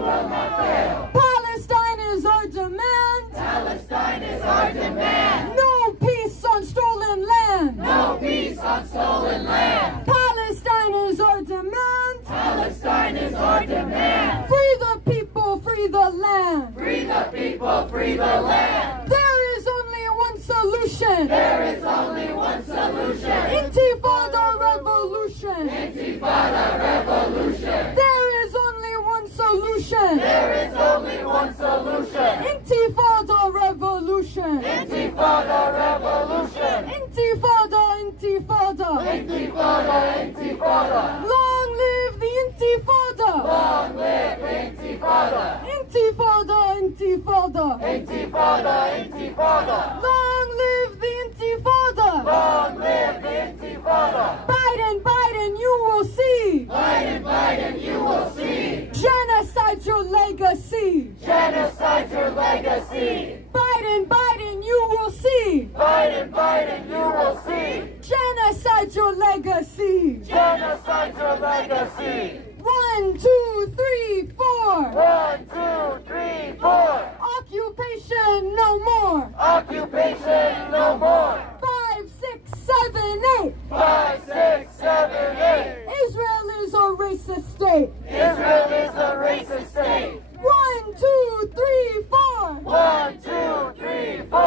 will not fail. Palestine is our demand. Palestine is our demand. No peace on stolen land. No peace on stolen land. Palestine is our demand. Palestine is our demand. Free the people, free the land. Free the people, free the land. There is only one solution. There is only one solution. Intifada revolution. Intifada revolution. There is only one solution. There is only one solution. Intifada revolution. Intifada revolution. Intifada, intifada. Intifada, intifada. Long live the intifada. Long live Intifada. Intifada, intifada. Intifada, intifada. Long live the intifada. Long live Intifada. Biden, Biden, you will see. Biden, Biden, you will see. Genocide's your legacy. Genocide your legacy. Biden, Biden, you will see. Biden, Biden, you will see. Genocide's your legacy. Genocide your legacy. 1, 2, 3, 4. 1, 2, 3, 4. Occupation no more. Occupation no more. 5, 6, 7, 8. 5, 6, 7, 8. Israel is a racist state. Israel is a racist state. 1, 2, 3, 4. 1, 2, 3, 4.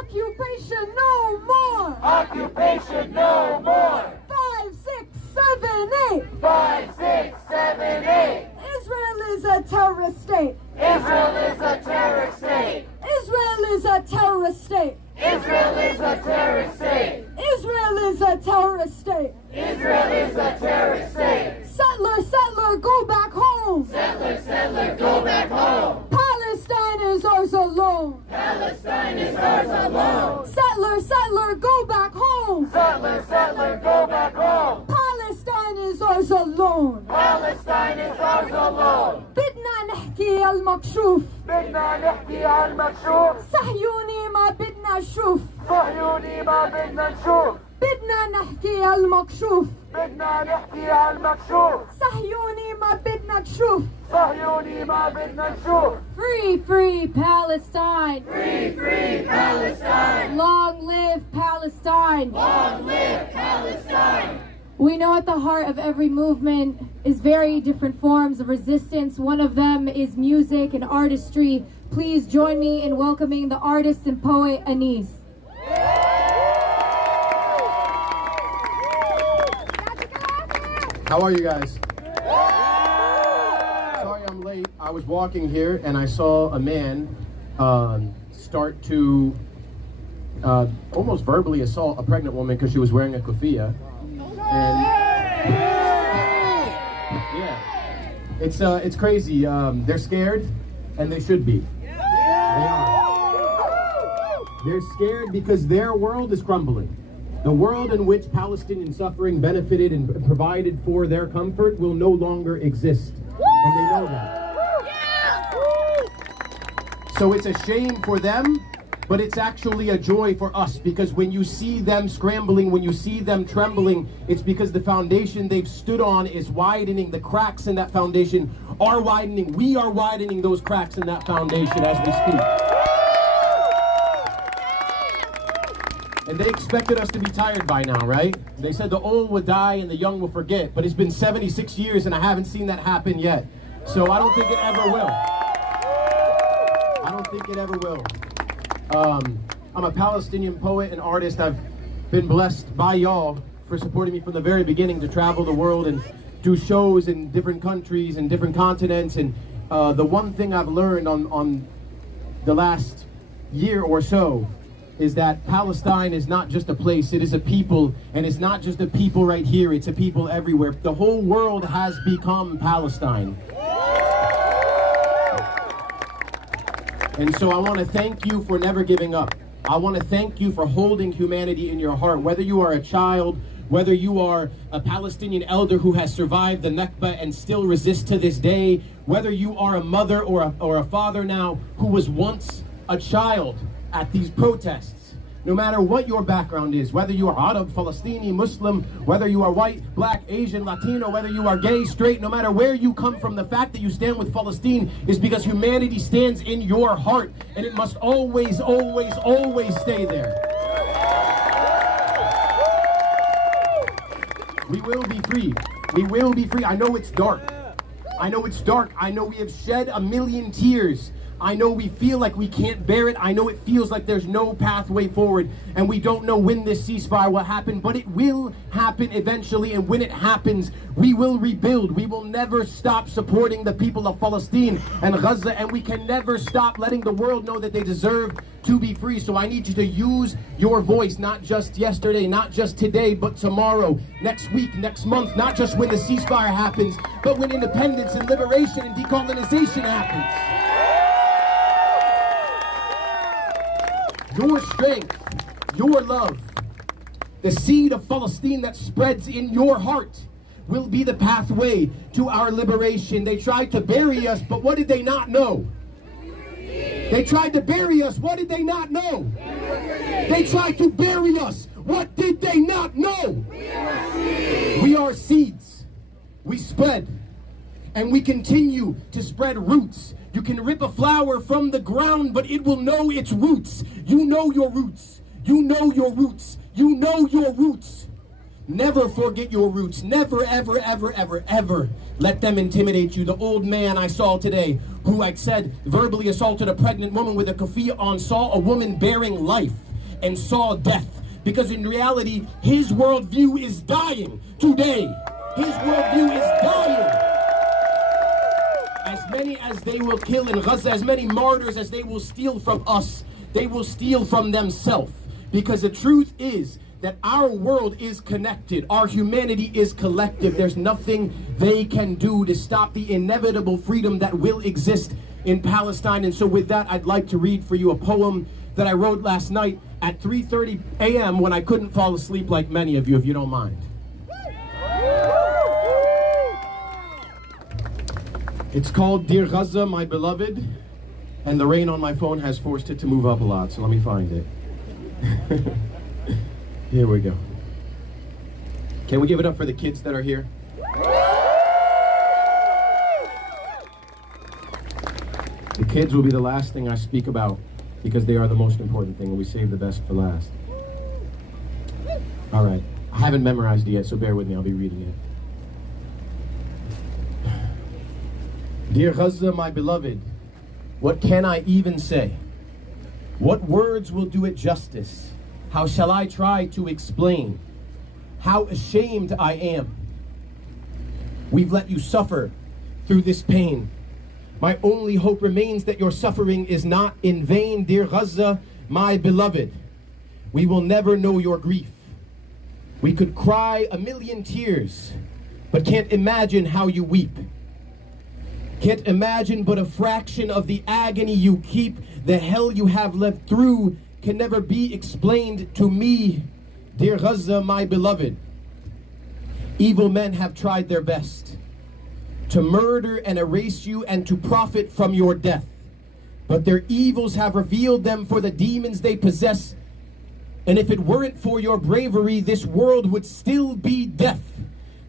Occupation no more. Occupation no more. 5, 6, 7, 8. 5, 6, 7, 8. Israel is a terrorist state. Israel is a terrorist state. Israel is a terrorist state. Israel is a terrorist state. Israel is a terrorist state. Israel is a terrorist state. Settler, settler, go back home. Settler, settler, go back home. Palestine is ours alone. Palestine is ours alone. Settler, settler, go back home. Settler, settler, go back home. Palestine is ours alone. Palestine is ours alone. بدنا نحكي على المكشوف. بدنا نحكي عن المكشوف. صهيوني ما بدنا نشوف. صهيوني ما بدنا نشوف. بدنا نحكي على المكشوف. بدنا نحكي عن المكشوف. صهيوني ما بدنا نشوف. صهيوني ما بدنا نشوف. Free, free Palestine. Free, free Palestine. Long live Palestine. Long live Palestine. We know at the heart of every movement is very different forms of resistance. One of them is music and artistry. Please join me in welcoming the artist and poet Anis. How are you guys? Sorry I'm late. I was walking here and I saw a man start to almost verbally assault a pregnant woman because she was wearing a kufiya. And yeah, it's crazy. They're scared, and they should be. They are. They're scared because their world is crumbling. The world in which Palestinian suffering benefited and provided for their comfort will no longer exist, and they know that. So it's a shame for them. But it's actually a joy for us, because when you see them scrambling, when you see them trembling, it's because the foundation they've stood on is widening. The cracks in that foundation are widening. We are widening those cracks in that foundation as we speak. And they expected us to be tired by now, right? They said the old would die and the young will forget. But it's been 76 years and I haven't seen that happen yet. So I don't think it ever will. I don't think it ever will. I'm a Palestinian poet and artist. I've been blessed by y'all for supporting me from the very beginning to travel the world and do shows in different countries and different continents. And the one thing I've learned on the last year or so is that Palestine is not just a place, it is a people. And it's not just a people right here, it's a people everywhere. The whole world has become Palestine. And so I want to thank you for never giving up. I want to thank you for holding humanity in your heart. Whether you are a child, whether you are a Palestinian elder who has survived the Nakba and still resists to this day, whether you are a mother or a father now who was once a child at these protests. No matter what your background is, whether you are Arab, Palestinian, Muslim, whether you are white, black, Asian, Latino, whether you are gay, straight, no matter where you come from, the fact that you stand with Palestine is because humanity stands in your heart, and it must always, always, always stay there. We will be free. We will be free. I know it's dark. I know it's dark. I know we have shed a million tears. I know we feel like we can't bear it. I know it feels like there's no pathway forward, and we don't know when this ceasefire will happen, but it will happen eventually, and when it happens, we will rebuild. We will never stop supporting the people of Palestine and Gaza, and we can never stop letting the world know that they deserve to be free. So I need you to use your voice, not just yesterday, not just today, but tomorrow, next week, next month, not just when the ceasefire happens, but when independence and liberation and decolonization happens. Your strength, your love, the seed of Palestine that spreads in your heart will be the pathway to our liberation. They tried to bury us, but what did they not know? They tried to bury us. What did they not know? They tried to bury us. What did they not know? We are seeds. We spread, and we continue to spread roots. You can rip a flower from the ground, but it will know its roots. You know your roots. You know your roots. You know your roots. Never forget your roots. Never, ever, ever, ever, ever let them intimidate you. The old man I saw today, who I said verbally assaulted a pregnant woman with a keffiyeh on, saw a woman bearing life and saw death. Because in reality, his worldview is dying today. His worldview is dying. As many as they will kill in Gaza, as many martyrs as they will steal from us, they will steal from themselves. Because the truth is that our world is connected. Our humanity is collective. There's nothing they can do to stop the inevitable freedom that will exist in Palestine. And so with that, I'd like to read for you a poem that I wrote last night at 3:30 a.m. when I couldn't fall asleep like many of you, if you don't mind. It's called Dear Gaza, My Beloved, and the rain on my phone has forced it to move up a lot, so let me find it. Here we go. Can we give it up for the kids that are here? The kids will be the last thing I speak about because they are the most important thing, and we save the best for last. All right. I haven't memorized it yet, so bear with me. I'll be reading it. Dear Gaza, my beloved, what can I even say? What words will do it justice? How shall I try to explain how ashamed I am? We've let you suffer through this pain. My only hope remains that your suffering is not in vain. Dear Gaza, my beloved, we will never know your grief. We could cry a million tears, but can't imagine how you weep. Can't imagine but a fraction of the agony you keep. The hell you have lived through can never be explained to me. Dear Gaza, my beloved, evil men have tried their best to murder and erase you and to profit from your death. But their evils have revealed them for the demons they possess. And if it weren't for your bravery, this world would still be deaf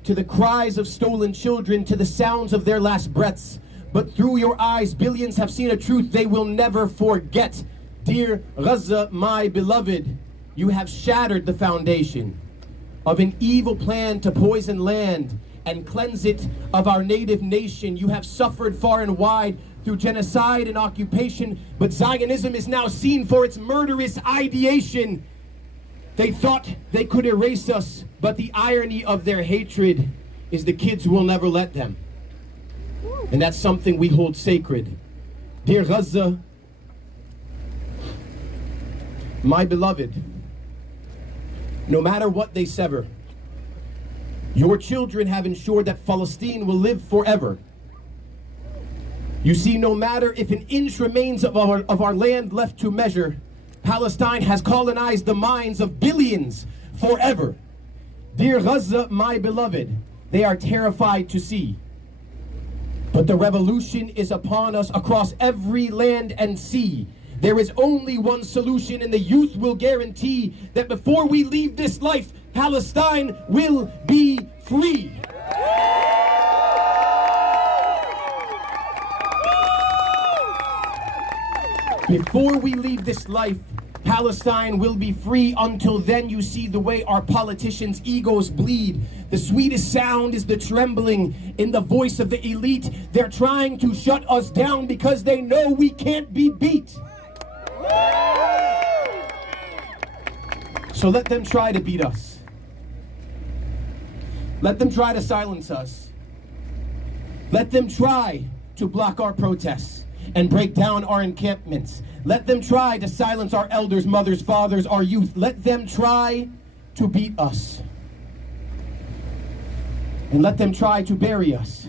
to the cries of stolen children, to the sounds of their last breaths. But through your eyes, billions have seen a truth they will never forget. Dear Gaza, my beloved, you have shattered the foundation of an evil plan to poison land and cleanse it of our native nation. You have suffered far and wide through genocide and occupation, but Zionism is now seen for its murderous ideation. They thought they could erase us, but the irony of their hatred is the kids will never let them. And that's something we hold sacred. Dear Gaza, my beloved, no matter what they sever, your children have ensured that Palestine will live forever. You see, no matter if an inch remains of our land left to measure, Palestine has colonized the minds of billions forever. Dear Gaza, my beloved, they are terrified to see. But the revolution is upon us across every land and sea. There is only one solution, and the youth will guarantee that before we leave this life, Palestine will be free. Before we leave this life, Palestine will be free. Until then, you see the way our politicians' egos bleed. The sweetest sound is the trembling in the voice of the elite. They're trying to shut us down because they know we can't be beat. So let them try to beat us. Let them try to silence us. Let them try to block our protests and break down our encampments. Let them try to silence our elders, mothers, fathers, our youth. Let them try to beat us. And let them try to bury us.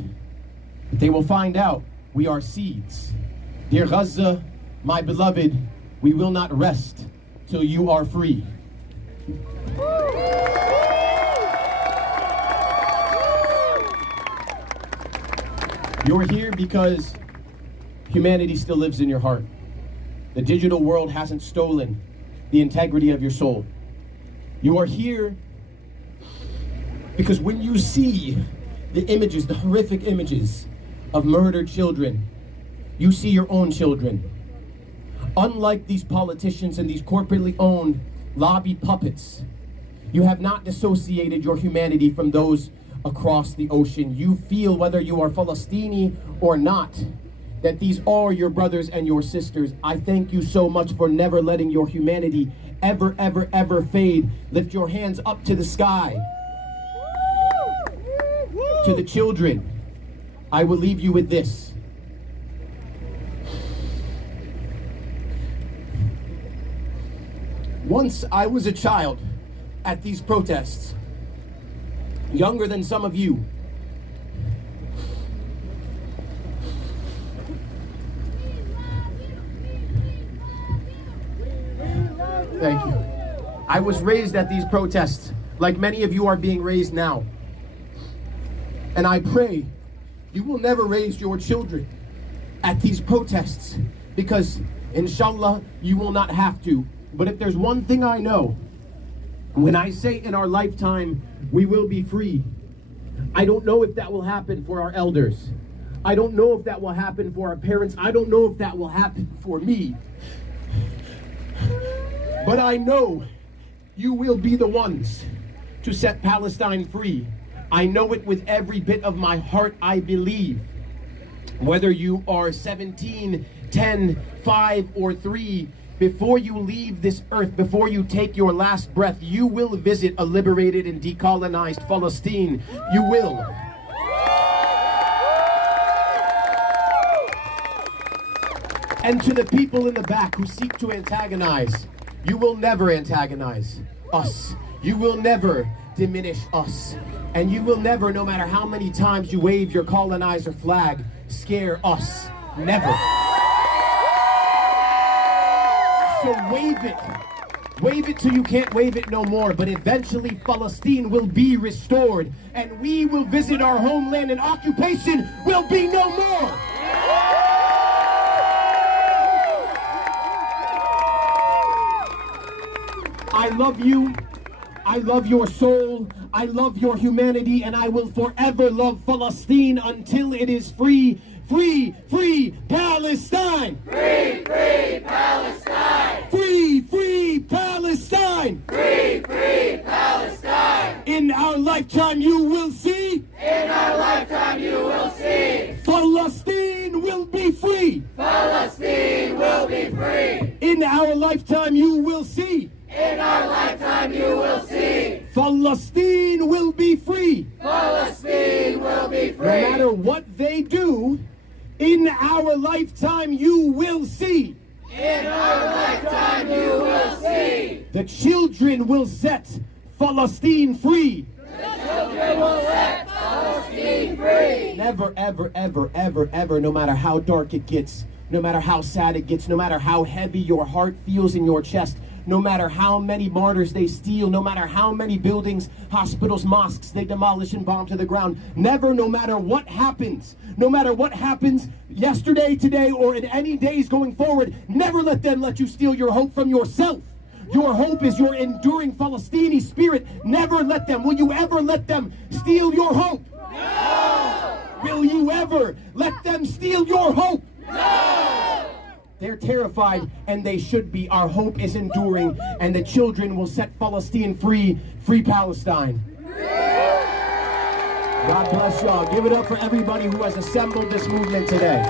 But they will find out we are seeds. Dear Gaza, my beloved, we will not rest till you are free. You're here because humanity still lives in your heart. The digital world hasn't stolen the integrity of your soul. You are here because when you see the images, the horrific images of murdered children, you see your own children. Unlike these politicians and these corporately owned lobby puppets, you have not dissociated your humanity from those across the ocean. You feel, whether you are Palestini or not, that these are your brothers and your sisters. I thank you so much for never letting your humanity ever, ever, ever fade. Lift your hands up to the sky. To the children, I will leave you with this. Once I was a child at these protests, younger than some of you. Thank you. I was raised at these protests, like many of you are being raised now. And I pray you will never raise your children at these protests, because inshallah, you will not have to. But if there's one thing I know, when I say in our lifetime, we will be free, I don't know if that will happen for our elders. I don't know if that will happen for our parents. I don't know if that will happen for me. But I know you will be the ones to set Palestine free. I know it with every bit of my heart. I believe whether you are 17, 10, 5, or 3, before you leave this earth, before you take your last breath, you will visit a liberated and decolonized Palestine. You will. And to the people in the back who seek to antagonize, you will never antagonize us. You will never diminish us. And you will never, no matter how many times you wave your colonizer flag, scare us. Never. So wave it. Wave it till you can't wave it no more. But eventually Palestine will be restored, and we will visit our homeland, and occupation will be no more. I love you. I love your soul. I love your humanity, and I will forever love Palestine until it is free. Free, free Palestine! Free, free Palestine! Free, free Palestine! Free, free Palestine! In our lifetime you will see. In our lifetime you will see. Palestine will be free. Palestine will be free. In our lifetime you will see. In our lifetime you will see. Palestine will be free. Palestine will be free. No matter what they do, in our lifetime you will see. In our lifetime you will see. The children will set Palestine free. The children will set Palestine free. Never, ever, ever, ever, ever, no matter how dark it gets, no matter how sad it gets, no matter how heavy your heart feels in your chest, no matter how many martyrs they steal, no matter how many buildings, hospitals, mosques they demolish and bomb to the ground. Never, no matter what happens yesterday, today, or in any days going forward, never let them let you steal your hope from yourself. Your hope is your enduring Palestini spirit. Never let them. Will you ever let them steal your hope? No! Will you ever let them steal your hope? No! They're terrified, and they should be. Our hope is enduring, and the children will set Palestine free. Free Palestine. God bless y'all. Give it up for everybody who has assembled this movement today.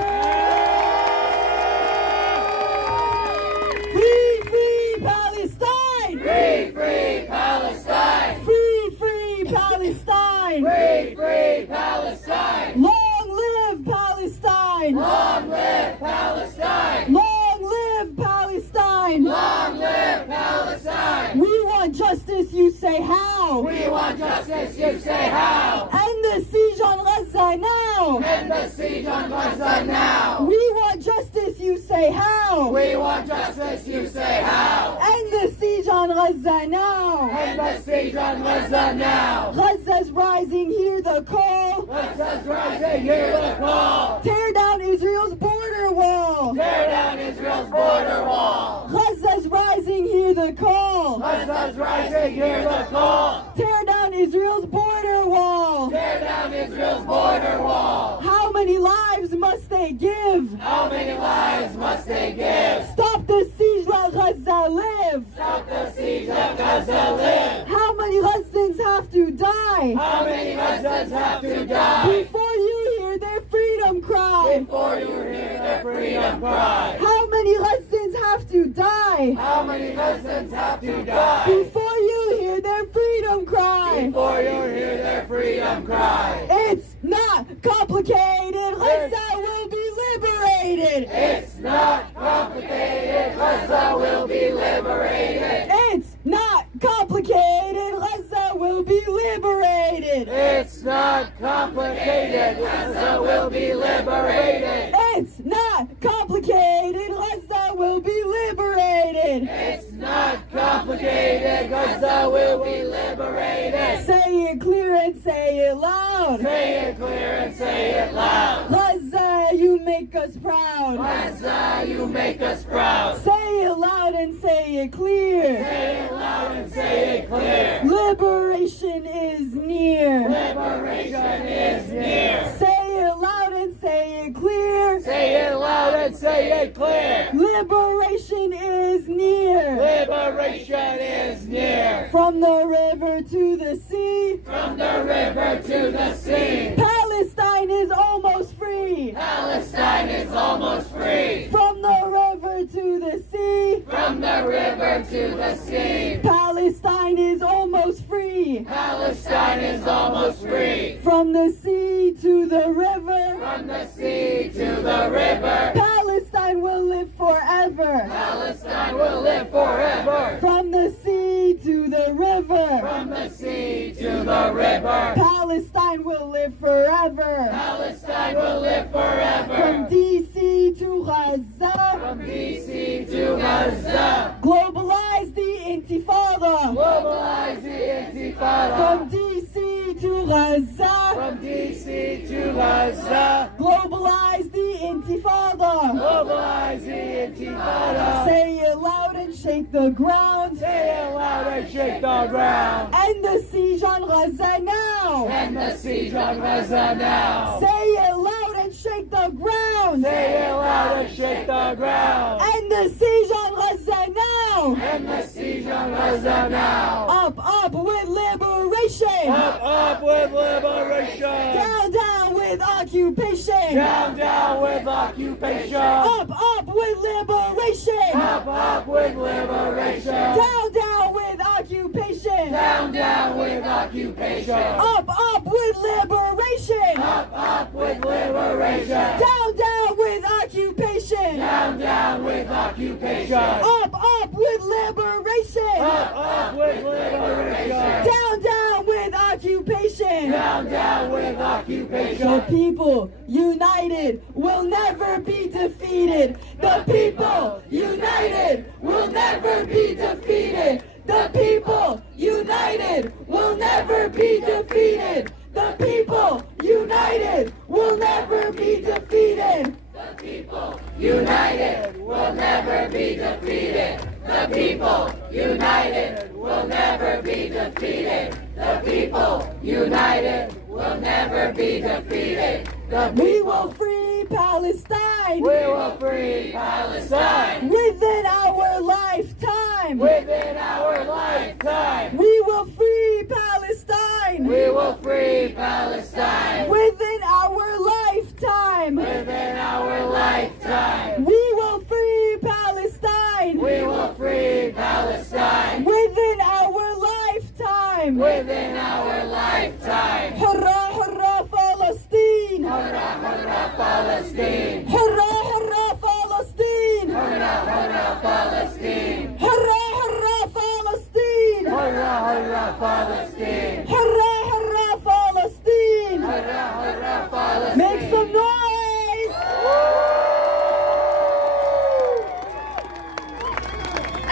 Free, free Palestine! Free, free Palestine! Free, free Palestine! Free, free Palestine! Long live Palestine! Long live Palestine! Long live Palestine! Long live Palestine! We want justice, you say how? We want justice, you say how? End the siege on Gaza now! End the siege on Gaza now! We want justice, you say how? We want justice, you say how? End the siege on Gaza now! End the siege on Gaza now! Gaza's rising, hear the call! Gaza's rising, hear the call! Tear down Israel's border wall! Tear down Israel's border wall! Gaza's rising, hear the call! Gaza's rising, hear the call! Tear down Israel's border wall! Tear down Israel's border wall! How many lives must they give? How many lives must they give? Stop the siege, let Gaza live! Stop the siege, let Gaza live! How many Gazans have to die? How many Gazans have to die? Before you hear their freedom cry! Before you hear their freedom cry! How many Gazans have to die? How many Gazans have to die? Before you hear their freedom cry! Before you hear their freedom cry! It's not complicated! Gaza will be liberated! It's not complicated! Gaza will be liberated! It's not complicated! Gaza will be liberated! It's not complicated! Gaza will be liberated! It's not complicated! Gaza will be liberated! It's not complicated! Gaza will be liberated! Say it clear and say it loud! Say it clear and say it loud! Gaza, you make us proud! Gaza, you make us proud! Say it loud and say it clear! Say it loud and say it clear! Liberation is near! Liberation is near! Say it loud and say it clear! Say it loud and say it clear! Liberation is near! Liberation is near! From the river to the sea! From the river to the sea! Palestine is almost free! Palestine is almost free! From the river to the sea! From the river to the sea! Palestine is almost free! Palestine is almost free! From the sea to the river! From the sea to the river! Palestine will live forever! Palestine will live forever! From the sea to the river! From the sea to the river! Palestine will live forever! Palestine will live forever! From DC to Gaza! From DC to Gaza! Globalize the Intifada! Globalize the Intifada! From DC to Gaza! From DC to Gaza! Globalize the Intifada! Globalize the Intifada! Say it loud and shake the ground! Say it loud and shake the ground! End the siege on Gaza now! End the siege on Gaza now! Say it loud and shake the ground! Say it loud and shake the ground! End the siege on Gaza now! End the siege on Gaza now! Up with liberation! Up with liberation! Down with occupation! Down with occupation! Up with liberation! Up with liberation! Down with occupation! Down with occupation! Up with liberation! Up with liberation! Down with occupation! Down with occupation! Up with liberation! Up with liberation! Down with occupation! Down with occupation! occupation. The people united will never be defeated. The people united will never be defeated. The people united will never be defeated. The people united will never be defeated. The people united will never be defeated. The people united will never be defeated. The people united will never be defeated. We will free Palestine. We will free Palestine. Within our lifetime. Within our lifetime. We will free Palestine. We will free Palestine. Within our lifetime. Within our lifetime. We will free Palestine. We will free Palestine. Within our lifetime. Within our lifetime. Hurrah, hurrah, Palestine. Hurrah, hurrah, Palestine. Hurrah, hurrah, Palestine. Hurrah, hurrah, Palestine. Hurrah, hurrah, Palestine. Hurrah, hurrah, Palestine. Hurrah, hurrah, Palestine. Hurrah, hurrah, Palestine. Make some noise.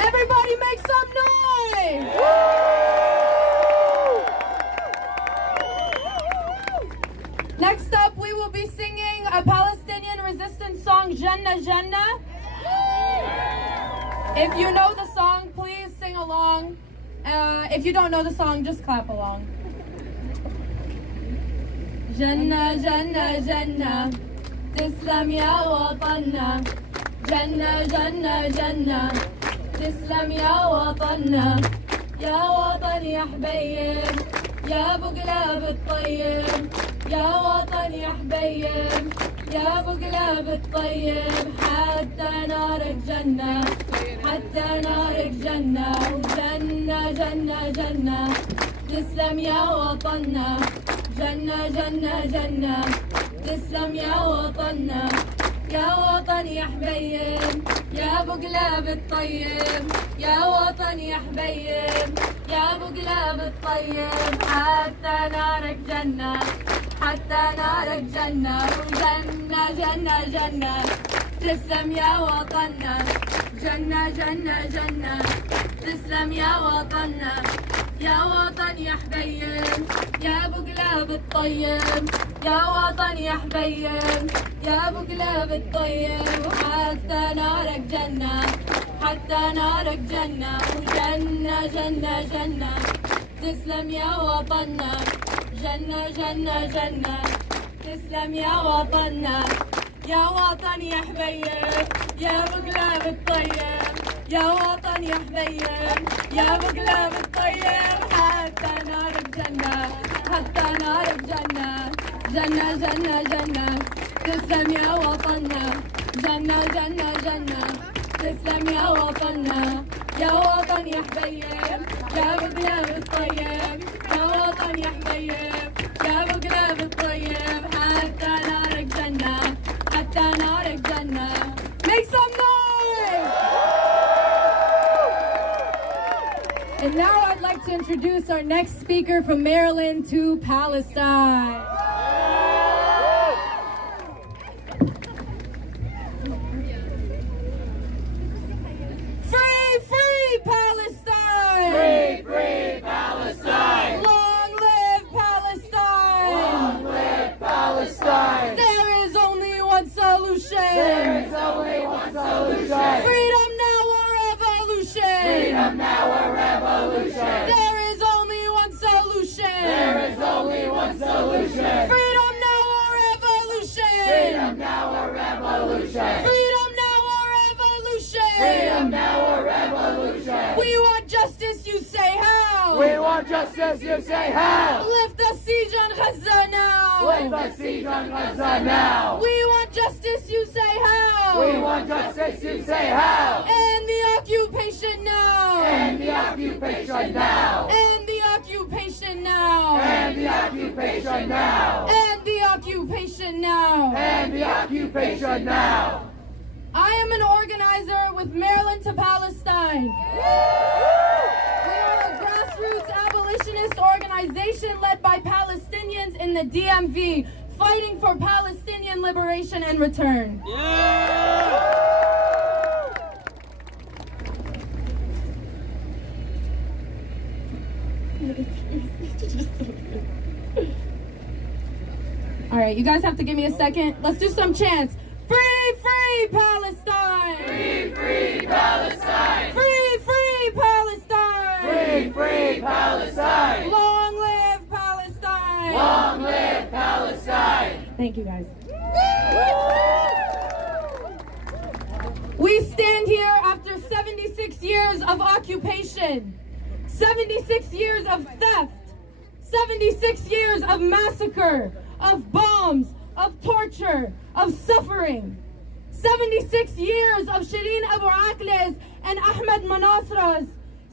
Everybody make some noise. Next up, we will be singing a Palestinian resistance song, Jannah Jannah. If you know the song, please sing along. If you don't know the song, just clap along. Jannah Jannah Jannah, تسلم يا وطننا. جنة جنة جنة، تسلم يا وطننا. يا وطن يا حبيب، يا ابو قلاب الطيب. يا وطن يا حبيب، يا ابو قلاب الطيب. حتى نارك جنة، حتى نارك جنة. وجنة جنة جنة، تسلم يا وطننا. جنة جنة جنة، تسلم يا وطننا. يا وطن يا حبيب، يا ابو قلاب الطيب. يا وطن يا حبيب، يا ابو قلاب الطيب. حتى نارك جنة، حتى نارك جنة. وجنة جنة جنة، تسلم يا وطننا. جنة جنة جنة، تسلم يا وطننا. يا وطن يا حبيب، يا ابو قلاب الطيب. يا وطن يا حبيب، يا ابو قلاب الطيب. وحتى نارك جنة، حتى نارك جنة. وجنة جنة جنة، تسلم يا وطننا. جنة جنة جنة، تسلم يا وطننا. يا وطن يا حبيب، يا ابو قلاب الطيب. يا وطن يا حبيب، يا ابو قلاب الطيب. حتى نارك جنة، حتى نارك جنة. جنة جنة جنة، تسلم يا وطننا. جنة جنة جنة، تسلم يا وطننا. يا وطن يا حبيب، يا ابو قلاب الطيب. يا وطن يا حبيب، يا ابو قلاب الطيب. حتى نارك جنة، حتى نارك جنة. Make some noise! And now I'd like to introduce our next speaker from Maryland to Palestine. Free, free Palestine! Free, free Palestine. Long live Palestine! Long live Palestine. There is only one solution! There is only one solution. Freedom now or revolution! Freedom now or revolution. There is only one solution! There is only one solution. Freedom now or revolution! Freedom now or revolution. Freedom now or revolution! Freedom now or revolution. We want justice, you say how? We want justice, you say how? Lift the siege on Gaza now! Lift the siege on Gaza now. We want justice, you say how? We want justice, you say how? End the occupation now! End the occupation now. End the occupation now! End the occupation now. End the occupation now! End the occupation now. I am an organizer with Maryland to Palestine. We are a grassroots abolition secessionist organization led by Palestinians in the DMV, fighting for Palestinian liberation and return. All right, you guys have to give me a second. Let's do some chants. Free, free Palestine! Free, free Palestine! Free, free Palestine! Free, free Palestine! Long live Palestine! Long live Palestine! Thank you, guys. We stand here after 76 years of occupation, 76 years of theft, 76 years of massacre, of bombs, of torture, of suffering. 76 years of Shireen Abu Akleh's and Ahmed Manasra's.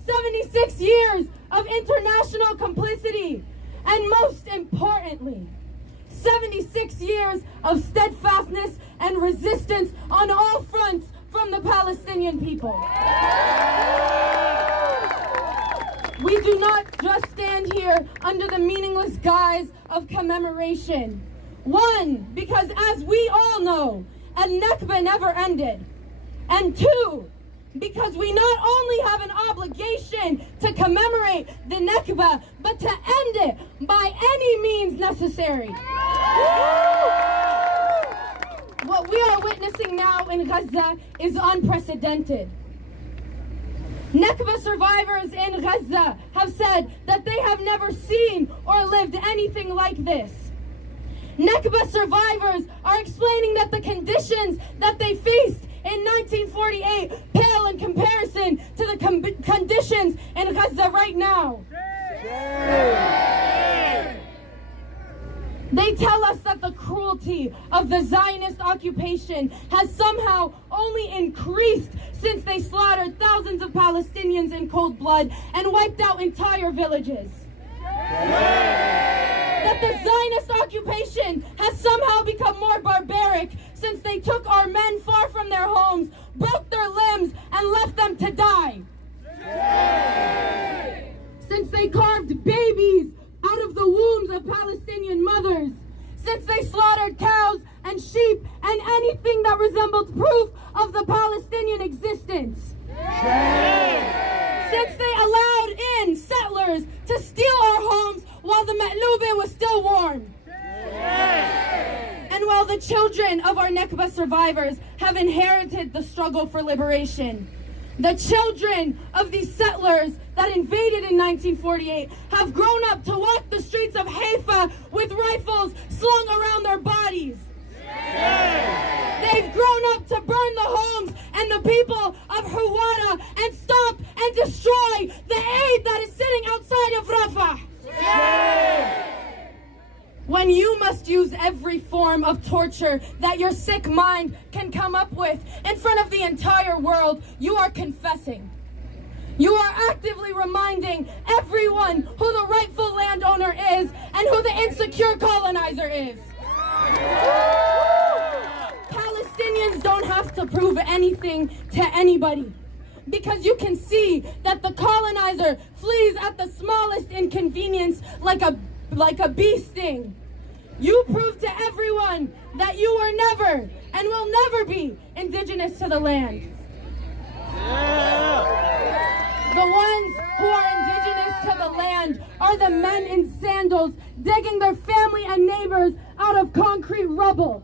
76 years of international complicity. And most importantly, 76 years of steadfastness and resistance on all fronts from the Palestinian people. We do not just stand here under the meaningless guise of commemoration. One, because as we all know, a Nakba never ended. And two, because we not only have an obligation to commemorate the Nakba, but to end it by any means necessary. What we are witnessing now in Gaza is unprecedented. Nakba survivors in Gaza have said that they have never seen or lived anything like this. Nakba survivors are explaining that the conditions that they faced in 1948 pale in comparison to the conditions in Gaza right now. They tell us that the cruelty of the Zionist occupation has somehow only increased since they slaughtered thousands of Palestinians in cold blood and wiped out entire villages. That the Zionist occupation has somehow become more barbaric since they took our men far from their homes, broke their limbs, and left them to die. Since they carved babies out of the wombs of Palestinian mothers, since they slaughtered cows and sheep and anything that resembled proof of the Palestinian existence. Since they allowed in settlers to steal our homes while the Ma'lube was still warm. And while the children of our Nakba survivors have inherited the struggle for liberation, the children of these settlers that invaded in 1948 have grown up to walk the streets of Haifa with rifles slung around their bodies. They've grown up to burn the homes and the people of Huwara and stomp and destroy the aid that is sitting outside of Rafah. When you must use every form of torture that your sick mind can come up with in front of the entire world, you are confessing. You are actively reminding everyone who the rightful landowner is and who the insecure colonizer is. Palestinians don't have to prove anything to anybody, because you can see that the colonizer flees at the smallest inconvenience like a bee sting. You prove to everyone that you were never and will never be indigenous to the land. The ones who are indigenous to the land are the men in sandals digging their family and neighbors out of concrete rubble.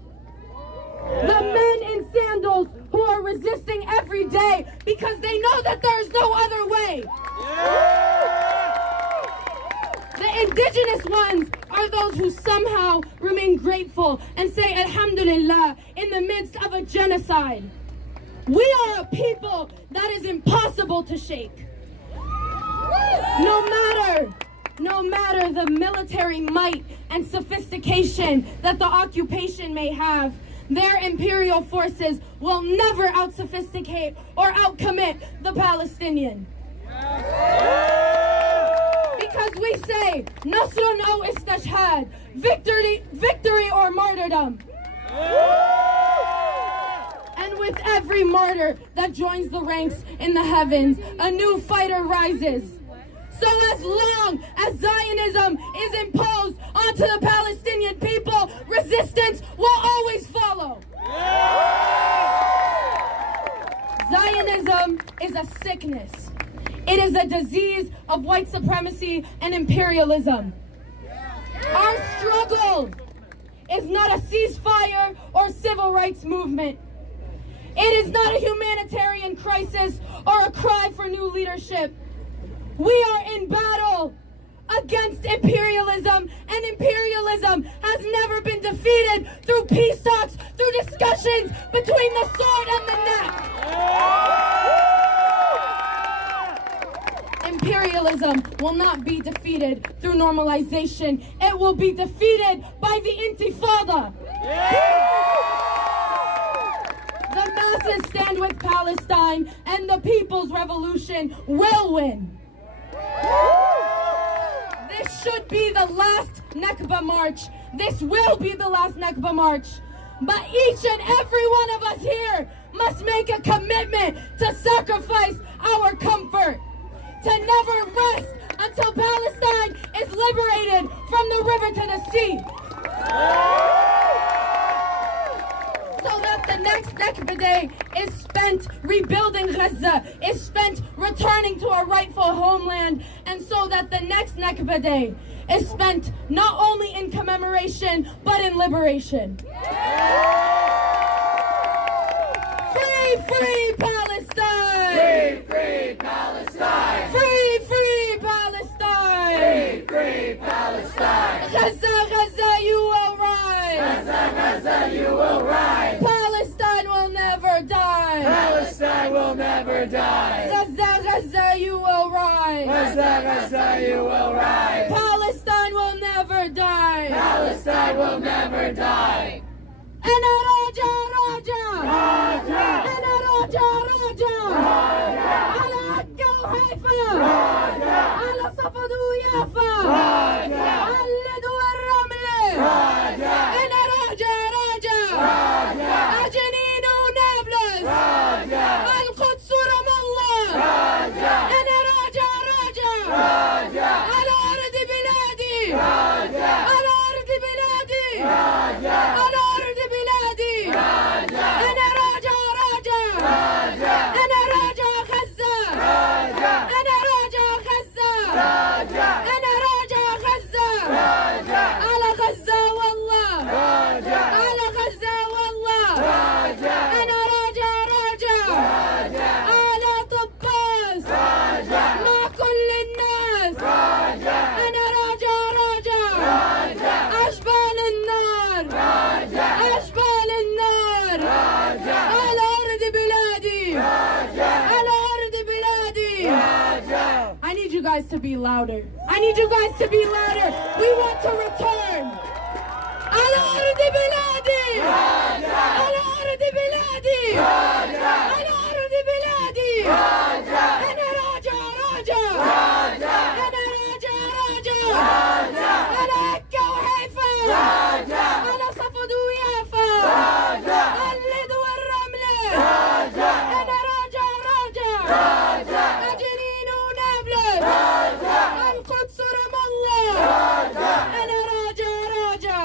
The men in sandals who are resisting every day because they know that there is no other way. The indigenous ones are those who somehow remain grateful and say Alhamdulillah in the midst of a genocide. We are a people that is impossible to shake. No matter the military might and sophistication that the occupation may have, their imperial forces will never out-sophisticate or out-commit the Palestinian. Because we say, Nasrun o istashhad, victory or martyrdom. And with every martyr that joins the ranks in the heavens, a new fighter rises. So as long as Zionism is imposed onto the Palestinian people, resistance will always follow. Zionism is a sickness. It is a disease of white supremacy and imperialism. Our struggle is not a ceasefire or civil rights movement. It is not a humanitarian crisis or a cry for new leadership. We are in battle against imperialism, and imperialism has never been defeated through peace talks, through discussions between the sword and the neck. Imperialism will not be defeated through normalization. It will be defeated by the Intifada. The masses stand with Palestine, and the people's revolution will win. This should be the last Nakba march. This will be the last Nakba march. But each and every one of us here must make a commitment to sacrifice our comfort, to never rest until Palestine is liberated from the river to the sea. So that the next Nakba Day is spent rebuilding Gaza, is spent returning to our rightful homeland, and so that the next Nakba Day is spent not only in commemoration, but in liberation. Free, free Palestine! Free, free Palestine! Free, free Palestine! Free, free Palestine! Gaza, Gaza, you will rise! Gaza, Gaza, you will rise! Palestine will never die! Palestine will never die! Gaza, Gaza, you will rise! Gaza, Gaza, you will rise! Palestine will never die! Palestine will never die! أنا راجع راجع راجع أنا راجع راجع راجع على عكا وحيفا راجع على صفد ويافا راجع على اللد والرملة راجع أنا راجع راجع راجع جنين ونابلس راجع القدس ورم الله راجع أنا راجع راجع راجع على أرض بلادي راجع على أرض بلادي راجع على أرض بلادي راجع أنا راجع راجع راجع أنا راجع غزة راجع أنا راجع غزة راجع أنا راجع غزة راجع على غزة والله راجع على غزة والله راجع أنا راجع راجع راجع على طباس راجع مع كل الناس راجع أنا راجع راجع راجع أشبال النار راجع أشبال النار راجع على أرض بلادي راجع على أرض بلادي راجع I need you guys to be louder. I need you guys to be louder. We want to return. على أرض بلادي على أرض بلادي على أرض بلادي أنا راجع راجع أنا راجع راجع على عكا وحيفا على صفد ويافا اللد والرملة أنا راجع راجع جنين ونابلس القدس رم الله أنا راجع راجع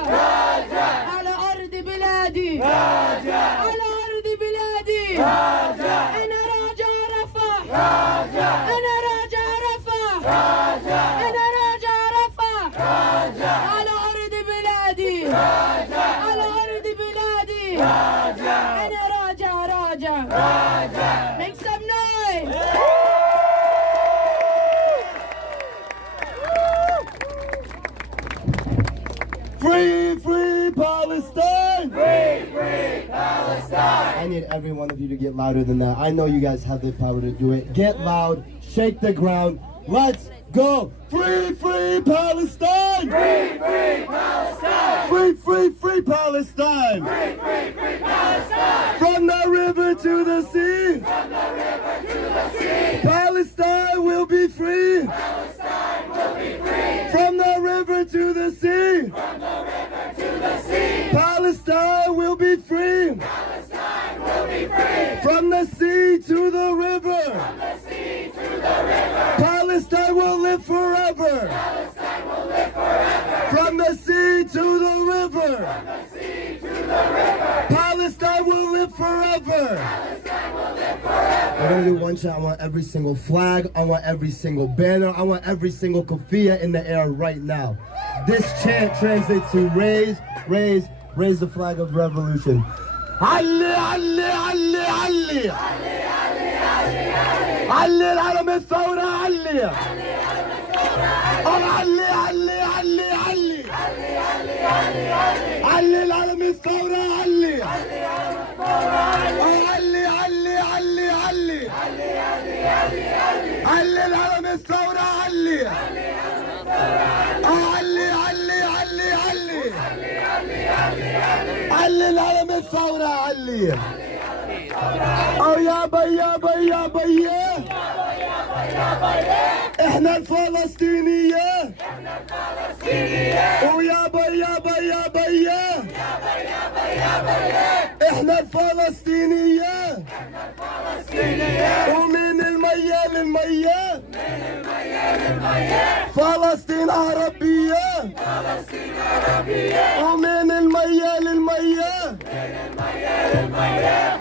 على أرض بلادي على أرض بلادي أنا راجع رفح أنا راجع رفح أنا راجع رفح على أرض بلادي على أرض بلادي أنا راجع راجع Make some noise. Free, free Palestine! Free, free Palestine! I need every one of you to get louder than that. I know you guys have the power to do it. Get loud, shake the ground. Let's go! Free, free Palestine! Free, free Palestine! Free, free, free Palestine! Free, free, free Palestine! From the river to the sea! From the river to the sea! Palestine will be free! Palestine will be free! From the river to the sea! From the river to the sea! Palestine will be free! Palestine will be free! From the sea to the river! From the sea to the river! Palestine Palestine will live forever. Palestine will live forever. From the sea to the river. From the sea to the river. Palestine will live forever. Palestine will live forever. I'm gonna do one shot. I want every single flag. I want every single banner. I want every single keffiyeh in the air right now. This chant translates to raise, raise, raise the flag of revolution. Ali, Ali, Ali, Ali. علي العلم الثورة علي علي علي علي علي علي العلم الثورة علي علي علي علي علي علي العلم الثورة علي علي علي علي علي علي العلم الثورة علي أو يابا يابا يابا يا احنا الفلسطينية ويابا يابا يابا يا احنا الفلسطينية ومن المية للمية فلسطين عربية ومن المية للمية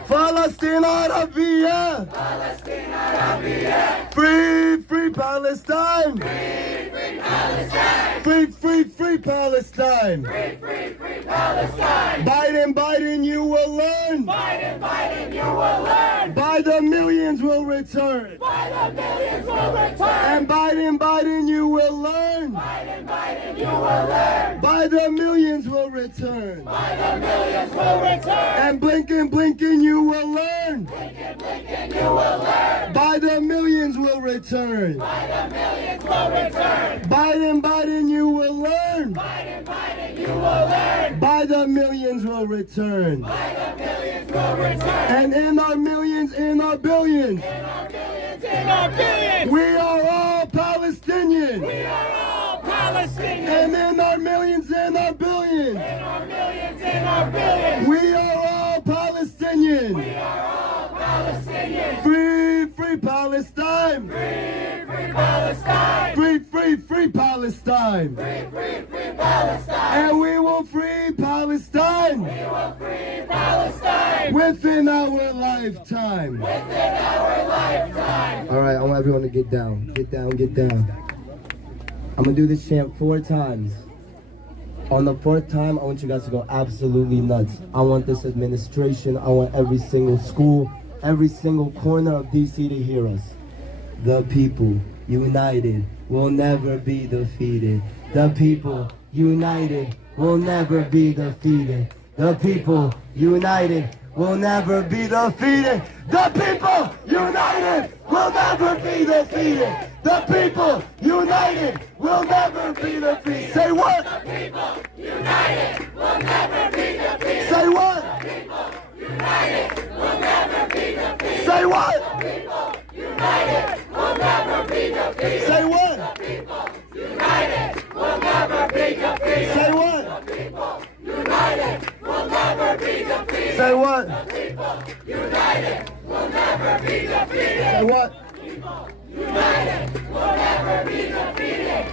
فلسطين عربية Free, free Palestine! Free, free, free Palestine! Biden, Biden, you will learn! Biden, Biden, you will learn. By the millions will return! By the millions will return. And Biden, Biden, you will learn! Biden, Biden, you will learn. By the millions will return! By the millions will return. And Blinken, Blinken, you will learn! Blinken, Blinken, you will learn. By the millions will return! By the millions will return. Biden, Biden, you will learn! Biden, Biden, you will learn. By the millions will return! By the millions will return. And in our millions, in our billions, In our billions, in our billions, we are all Palestinian! we are all Palestinians. And in our millions, in our billions, In our millions, in our billions, we are all Palestinian! we are all Palestinians. Free, free Palestine! Free, free Palestine. Free, free, free Palestine! Free, free, free Palestine. And we will free Palestine We will free Palestine within our lifetime. within our lifetime. All right, I want everyone to get down. Get down, get down. I'm gonna do this chant 4 times. On the 4th time, I want you guys to go absolutely nuts. I want this administration, I want every single school, every single corner of DC to hear us. The people united will never be defeated. The people united will never be defeated. The people united will never be defeated. The people united will never be defeated. The people united will never be defeated. Say what? People united will never be defeated. Say what? People united will never be defeated. Say what? People united will never be defeated. Say what? People united will never be defeated. Say what? People united will never be defeated. Say what? People united will never be defeated. Say what? People united will never be defeated.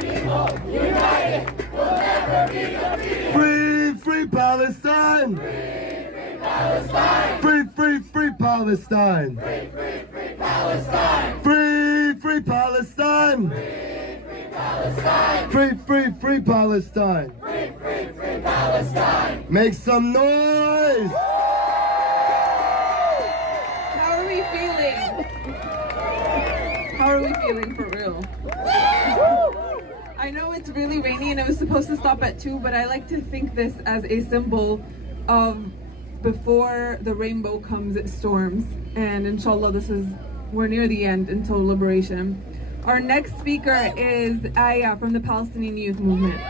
People united will never be defeated. Free, free Palestine! Palestine. Free, free, free Palestine! Free, free, free Palestine. Free, free Palestine! Palestine. Free, free, free Palestine! Free, free, free Palestine. Make some noise! How are we feeling? How are we feeling for real? I know it's really rainy and it was supposed to stop at 2, but I like to think this as a symbol of before the rainbow comes, it storms. And inshallah, we're near the end until liberation. Our next speaker is Aya from the Palestinian Youth Movement.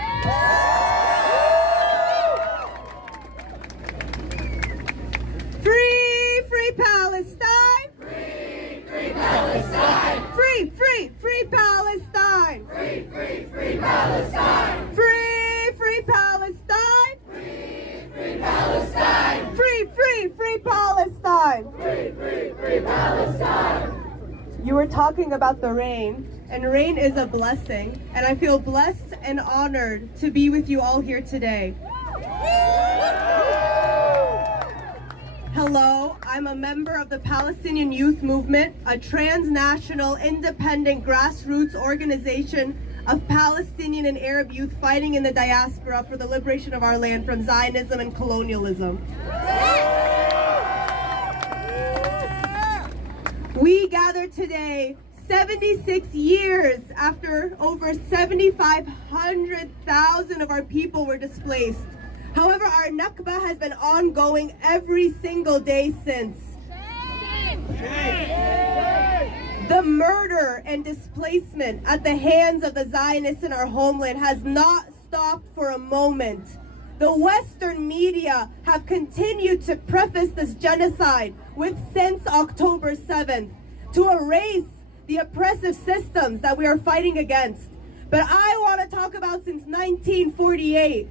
Free, free Palestine! Free, free Palestine. Free, free, free Palestine! Free, free, free Palestine. Free, free Palestine! Free Palestine. Free, free, free Palestine! Free, free, free Palestine. You were talking about the rain, and rain is a blessing, and I feel blessed and honored to be with you all here today. Hello, I'm a member of the Palestinian Youth Movement, a transnational, independent, grassroots organization of Palestinian and Arab youth fighting in the diaspora for the liberation of our land from Zionism and colonialism. We gather today 76 years after over 7,500,000 of our people were displaced. However, our Nakba has been ongoing every single day since. The murder and displacement at the hands of the Zionists in our homeland has not stopped for a moment. The Western media have continued to preface this genocide with since October 7th to erase the oppressive systems that we are fighting against. But I want to talk about since 1948.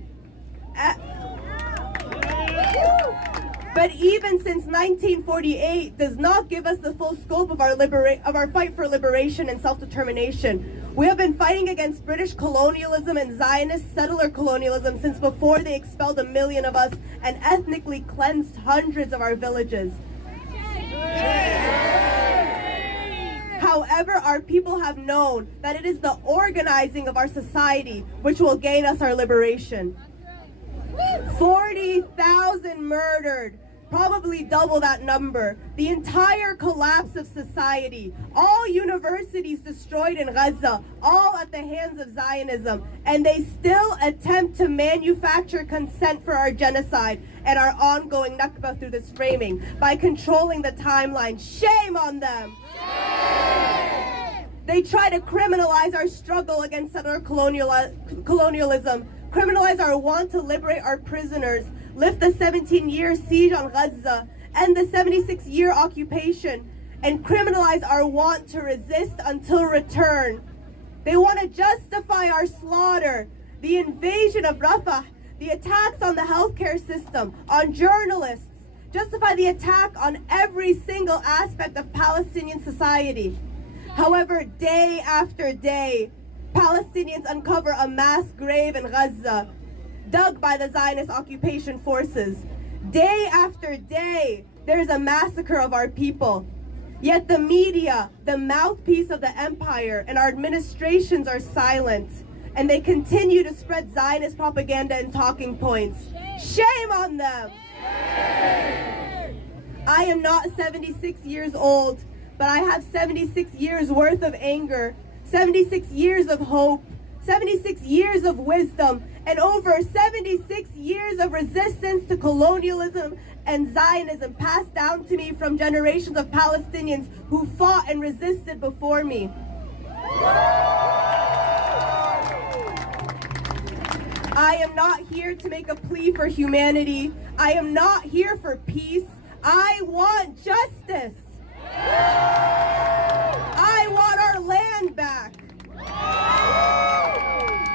But even since 1948 does not give us the full scope of our fight for liberation and self-determination. We have been fighting against British colonialism and Zionist settler colonialism since before they expelled 1 million of us and ethnically cleansed hundreds of our villages. However, our people have known that it is the organizing of our society which will gain us our liberation. 40,000 murdered, probably double that number. The entire collapse of society, all universities destroyed in Gaza, all at the hands of Zionism, and they still attempt to manufacture consent for our genocide and our ongoing Nakba through this framing by controlling the timeline. Shame on them! They try to criminalize our struggle against settler colonialism, criminalize our want to liberate our prisoners, lift the 17-year siege on Gaza, end the 76-year occupation, and criminalize our want to resist until return. They want to justify our slaughter, the invasion of Rafah, the attacks on the healthcare system, on journalists, justify the attack on every single aspect of Palestinian society. However, day after day, Palestinians uncover a mass grave in Gaza, dug by the Zionist occupation forces. Day after day, there is a massacre of our people. Yet the media, the mouthpiece of the empire, and our administrations are silent, and they continue to spread Zionist propaganda and talking points. Shame on them! I am not 76 years old, but I have 76 years worth of anger, 76 years of hope, 76 years of wisdom, and over 76 years of resistance to colonialism and Zionism passed down to me from generations of Palestinians who fought and resisted before me. I am not here to make a plea for humanity. I am not here for peace. I want justice. I want our land back.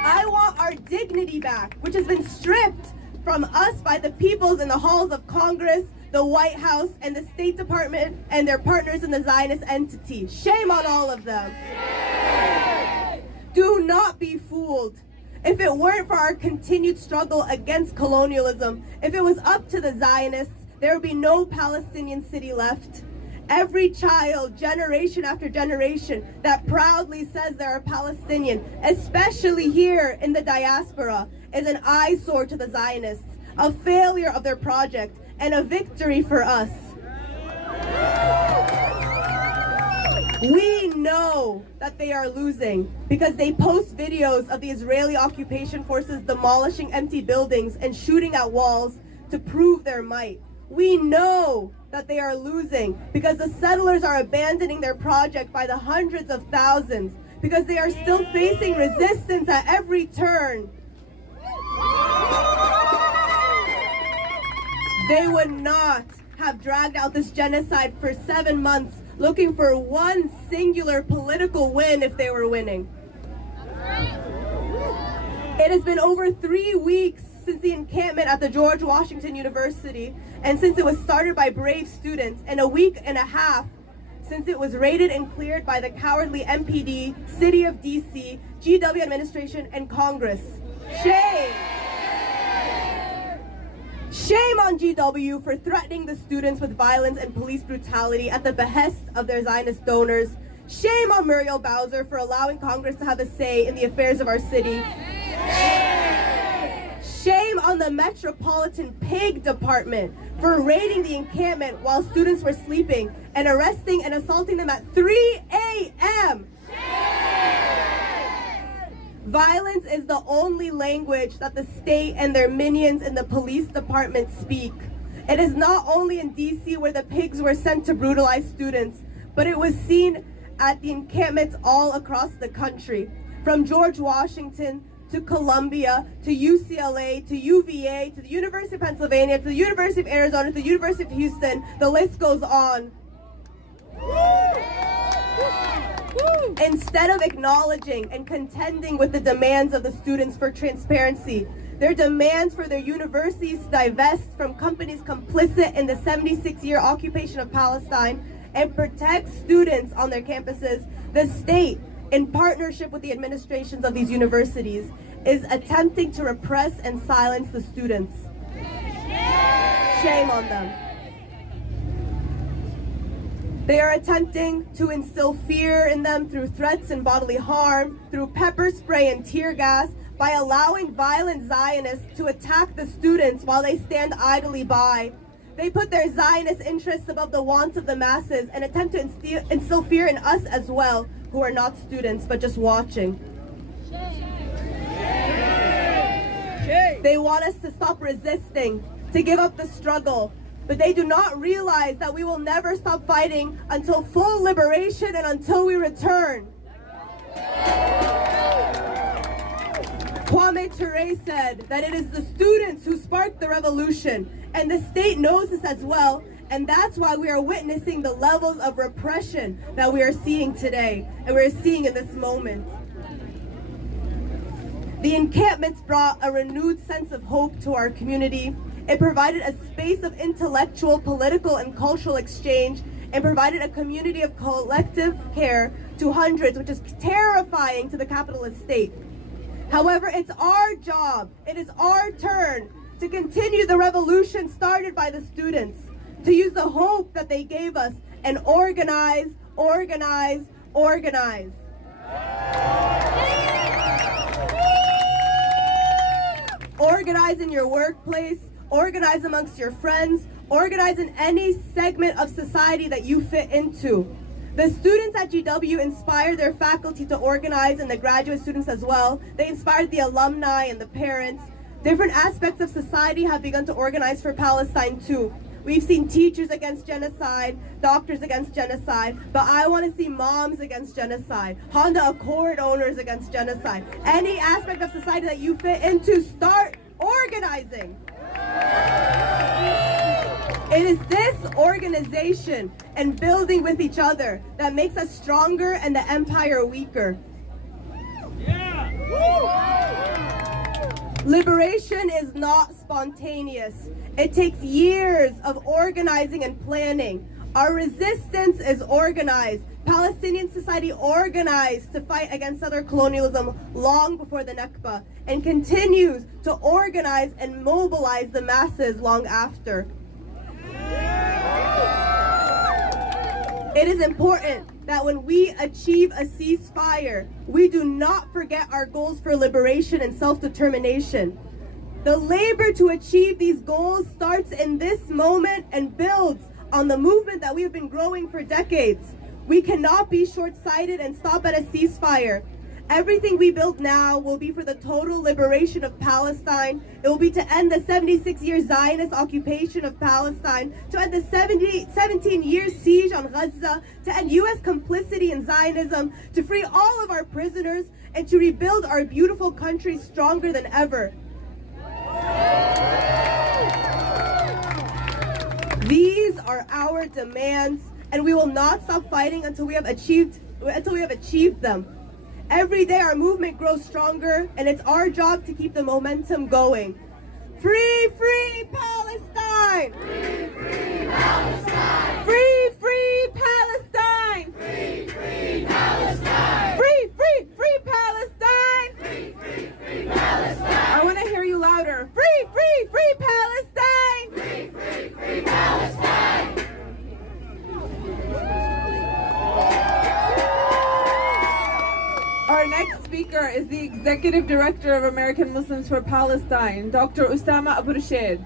I want our dignity back, which has been stripped from us by the peoples in the halls of Congress, the White House, and the State Department, and their partners in the Zionist entity. Shame on all of them. Do not be fooled. If it weren't for our continued struggle against colonialism, if it was up to the Zionists, there would be no Palestinian city left. Every child, generation after generation, that proudly says they're a Palestinian, especially here in the diaspora, is an eyesore to the Zionists, a failure of their project, and a victory for us. We know that they are losing because they post videos of the Israeli occupation forces demolishing empty buildings and shooting at walls to prove their might. We know that they are losing because the settlers are abandoning their project by the hundreds of thousands because they are still facing resistance at every turn. They would not have dragged out this genocide for 7 months looking for one singular political win if they were winning. It has been over 3 weeks since the encampment at the George Washington University, and since it was started by brave students, and a week and a half since it was raided and cleared by the cowardly MPD, City of DC, GW administration, and Congress. Shame! Shame on GW for threatening the students with violence and police brutality at the behest of their Zionist donors. Shame on Muriel Bowser for allowing Congress to have a say in the affairs of our city. Shame on the Metropolitan Pig Department for raiding the encampment while students were sleeping and arresting and assaulting them at 3 a.m. Violence is the only language that the state and their minions in the police department speak. It is not only in DC where the pigs were sent to brutalize students, but it was seen at the encampments all across the country, from George Washington to Columbia, to UCLA, to UVA, to the University of Pennsylvania, to the University of Arizona, to the University of Houston. The list goes on. Instead of acknowledging and contending with the demands of the students for transparency, their demands for their universities to divest from companies complicit in the 76-year occupation of Palestine and protect students on their campuses, the state, in partnership with the administrations of these universities, is attempting to repress and silence the students. Shame on them. They are attempting to instill fear in them through threats and bodily harm, through pepper spray and tear gas, by allowing violent Zionists to attack the students while they stand idly by. They put their Zionist interests above the wants of the masses and attempt to instill fear in us as well, who are not students, but just watching. They want us to stop resisting, to give up the struggle, but they do not realize that we will never stop fighting until full liberation and until we return. Kwame Ture said that it is the students who sparked the revolution, and the state knows this as well, and that's why we are witnessing the levels of repression that we are seeing today, and we're seeing in this moment. The encampments brought a renewed sense of hope to our community. It provided a space of intellectual, political, and cultural exchange, and provided a community of collective care to hundreds, which is terrifying to the capitalist state. However, it's our job, it is our turn to continue the revolution started by the students, to use the hope that they gave us and organize, organize, organize. Organize in your workplace, organize amongst your friends, organize in any segment of society that you fit into. The students at GW inspired their faculty to organize, and the graduate students as well. They inspired the alumni and the parents. Different aspects of society have begun to organize for Palestine too. We've seen teachers against genocide, doctors against genocide, but I want to see moms against genocide, Honda Accord owners against genocide. Any aspect of society that you fit into, start organizing. It is this organization and building with each other that makes us stronger and the empire weaker. Liberation is not spontaneous. It takes years of organizing and planning. Our resistance is organized. Palestinian society organized to fight against other colonialism long before the Nakba, and continues to organize and mobilize the masses long after. It is important that when we achieve a ceasefire, we do not forget our goals for liberation and self-determination. The labor to achieve these goals starts in this moment and builds on the movement that we have been growing for decades. We cannot be short-sighted and stop at a ceasefire. Everything we build now will be for the total liberation of Palestine. It will be to end the 76-year Zionist occupation of Palestine, to end the 17-year siege on Gaza, to end U.S. complicity in Zionism, to free all of our prisoners, and to rebuild our beautiful country stronger than ever. These are our demands, and we will not stop fighting until we have achieved them. Every day our movement grows stronger, and it's our job to keep the momentum going. Free, free Palestine! Free, free Palestine! Free, free Palestine! speaker is the Executive Director of American Muslims for Palestine, Dr. Usama Abu Rashid.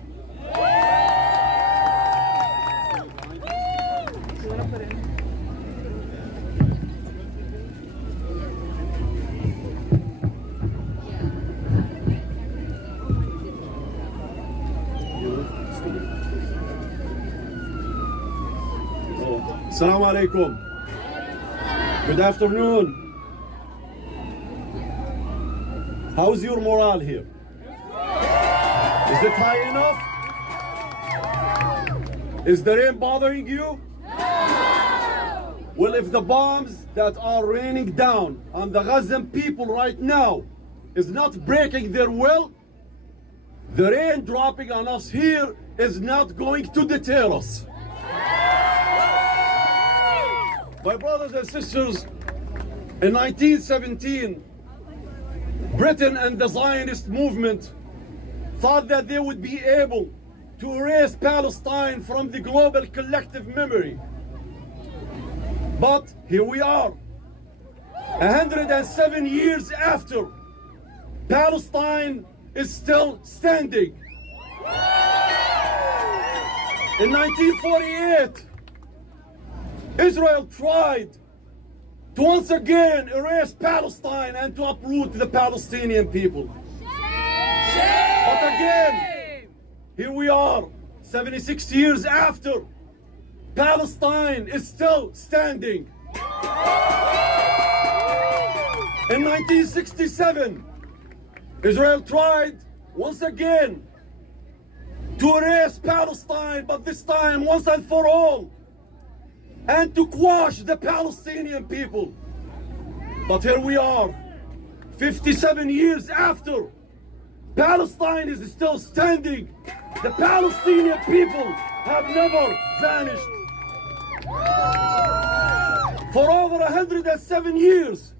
Assalamu alaikum. Good afternoon. How's your morale here? Is it high enough? Is the rain bothering you? Well, if the bombs that are raining down on the Gazan people right now is not breaking their will, the rain dropping on us here is not going to deter us. My brothers and sisters, in 1917, Britain and the Zionist movement thought that they would be able to erase Palestine from the global collective memory. But here we are, 107 years after, Palestine is still standing. In 1948, Israel tried to once again erase Palestine and to uproot the Palestinian people. But again, here we are, 76 years after, Palestine is still standing. In 1967, Israel tried once again to erase Palestine, but this time once and for all, and to quash the Palestinian people. But here we are, 57 years after, Palestine is still standing. The Palestinian people have never vanished. For over 107 years,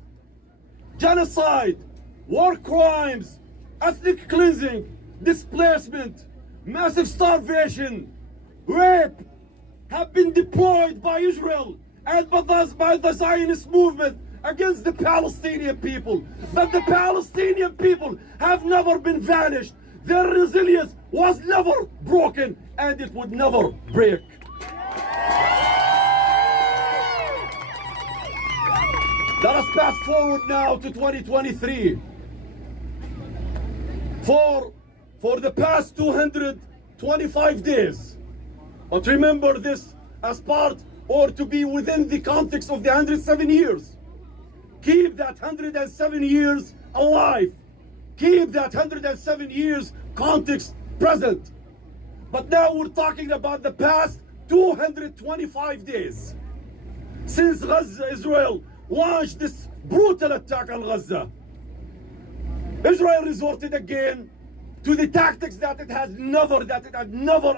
genocide, war crimes, ethnic cleansing, displacement, massive starvation, rape, have been deployed by Israel and by the Zionist movement against the Palestinian people. But the Palestinian people have never been vanished. Their resilience was never broken, and it would never break. Let us fast forward now to 2023. For the past 225 days, but remember this as part or to be within the context of the 107 years. Keep that 107 years alive. Keep that 107 years context present. But now we're talking about the past 225 days. Since Gaza, Israel launched this brutal attack on Gaza, Israel resorted again to the tactics that it had never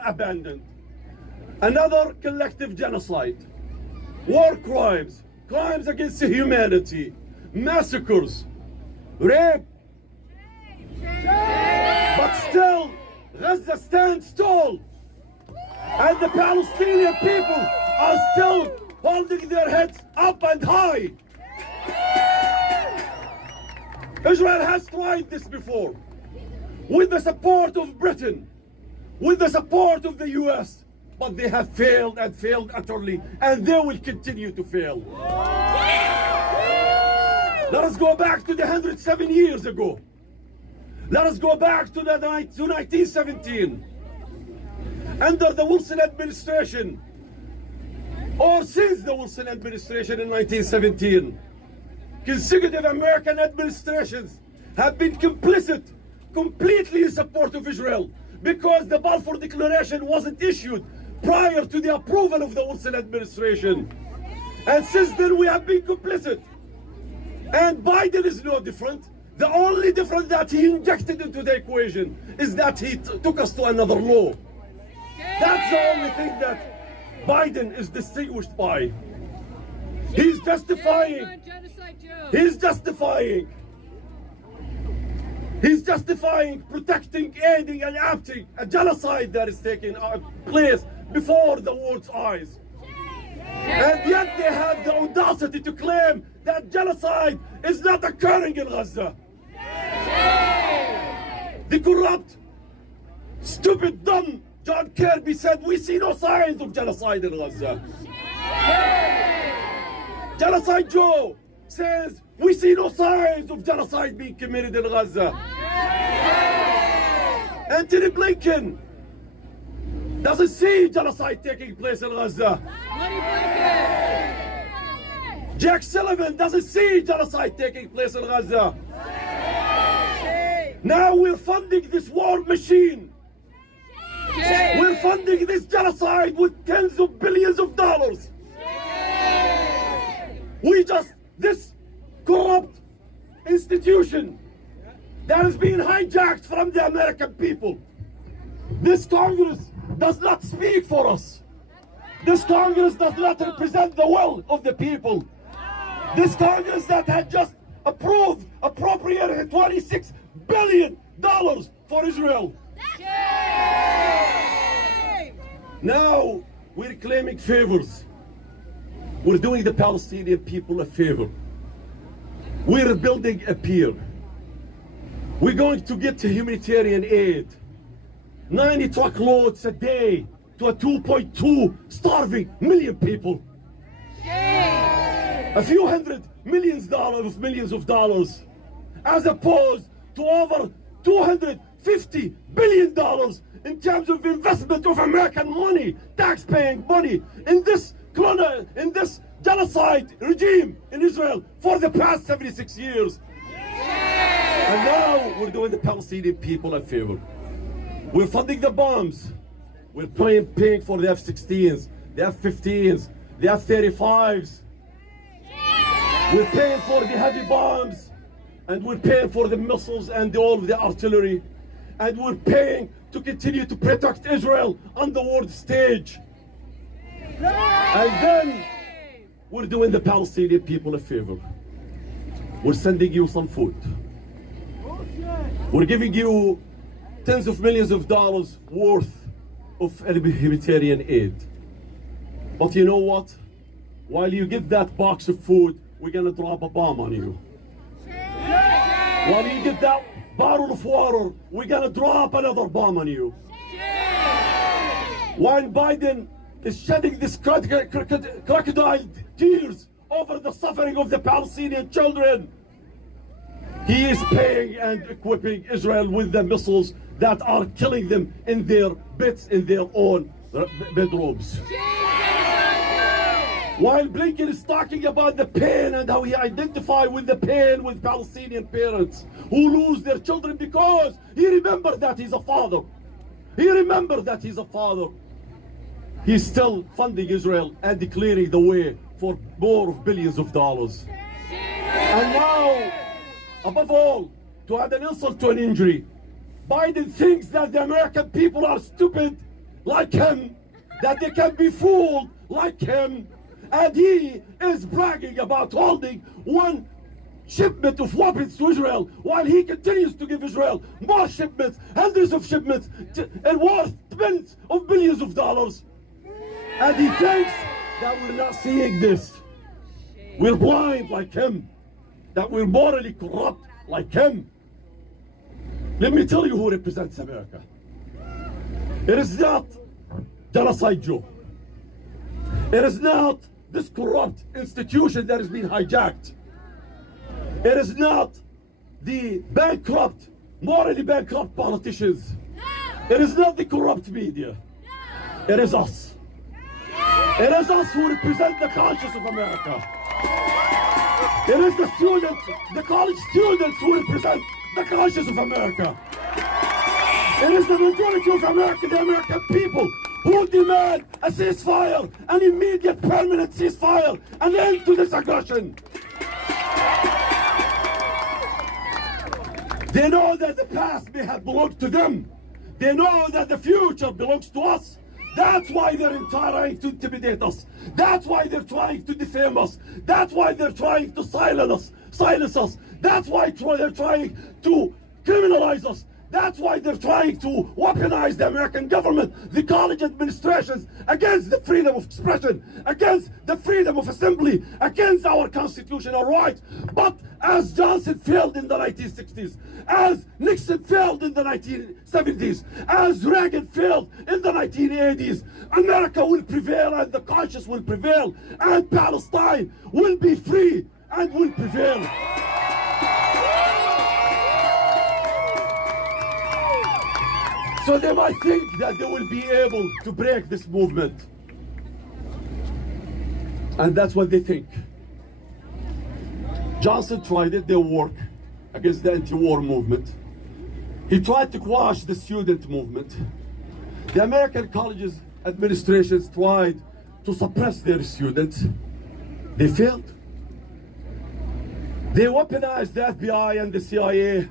abandoned. Another collective genocide, war crimes, crimes against humanity, massacres, rape. But still, Gaza stands tall, and the Palestinian people are still holding their heads up and high. Israel has tried this before, with the support of Britain, with the support of the US, but they have failed and failed utterly, and they will continue to fail. Let us go back to the 107 years ago. Let us go back to 1917. Under the Wilson administration, or since the Wilson administration in 1917, consecutive American administrations have been completely in support of Israel, because the Balfour Declaration wasn't issued prior to the approval of the Wilson administration. And since then we have been complicit. And Biden is no different. The only difference that he injected into the equation is that he took us to another law. That's the only thing that Biden is distinguished by. He's justifying protecting, aiding, and abetting a genocide that is taking place before the world's eyes. And yet they have the audacity to claim that genocide is not occurring in Gaza. The corrupt, stupid, dumb John Kirby said, we see no signs of genocide in Gaza. Genocide Joe says, we see no signs of genocide being committed in Gaza. Anthony Blinken doesn't see genocide taking place in Gaza. Jack Sullivan doesn't see genocide taking place in Gaza. Now we're funding this war machine. We're funding this genocide with tens of billions of dollars. This corrupt institution that is being hijacked from the American people. This Congress does not speak for us. This Congress does not represent the will of the people. This Congress that had just appropriated $26 billion for Israel. Now we're claiming favors. We're doing the Palestinian people a favor. We're building a pier. We're going to get humanitarian aid. 90 truckloads a day to a 2.2 starving million people. A few millions of dollars, as opposed to over $250 billion in terms of investment of American money, tax-paying money, in this genocide regime in Israel for the past 76 years. And now we're doing the Palestinian people a favor. We're funding the bombs. We're paying for the F-16s, the F-15s, the F-35s. We're paying for the heavy bombs, and we're paying for the missiles and all of the artillery. And we're paying to continue to protect Israel on the world stage. And then we're doing the Palestinian people a favor. We're sending you some food. We're giving you tens of millions of dollars worth of humanitarian aid. But you know what? While you get that box of food, we're gonna drop a bomb on you. While you get that bottle of water, we're gonna drop another bomb on you. While Biden is shedding this crocodile tears over the suffering of the Palestinian children, he is paying and equipping Israel with the missiles that are killing them in their beds, in their own bedrooms. While Blinken is talking about the pain and how he identifies with the pain with Palestinian parents who lose their children because he remembers that he's a father. He remembers that he's a father. He's still funding Israel and declaring the way for more of billions of dollars. And now, above all, to add an insult to an injury, Biden thinks that the American people are stupid like him, that they can be fooled like him, and he is bragging about holding one shipment of weapons to Israel while he continues to give Israel more shipments, hundreds of shipments, and worth tens of billions of dollars. And he thinks that we're not seeing this. We're blind like him, that we're morally corrupt like him. Let me tell you who represents America. It is not Genocide Joe. It is not this corrupt institution that has been hijacked. It is not the bankrupt, morally bankrupt politicians. It is not the corrupt media. It is us. It is us who represent the conscience of America. It is the students, the college students who represent the conscience of America. It is the majority of America, the American people, who demand a ceasefire, an immediate permanent ceasefire, an end to this aggression. They know that the past may have belonged to them. They know that the future belongs to us. That's why they're trying to intimidate us. That's why they're trying to defame us. That's why they're trying to silence us. That's why they're trying to criminalize us. That's why they're trying to weaponize the American government, the college administrations, against the freedom of expression, against the freedom of assembly, against our constitutional rights. But as Johnson failed in the 1960s, as Nixon failed in the 1970s, as Reagan failed in the 1980s, America will prevail and the conscience will prevail, and Palestine will be free and will prevail. So they might think that they will be able to break this movement. And that's what they think. Johnson tried it, they work against the anti-war movement. He tried to quash the student movement. The American colleges administrations tried to suppress their students. They failed. They weaponized the FBI and the CIA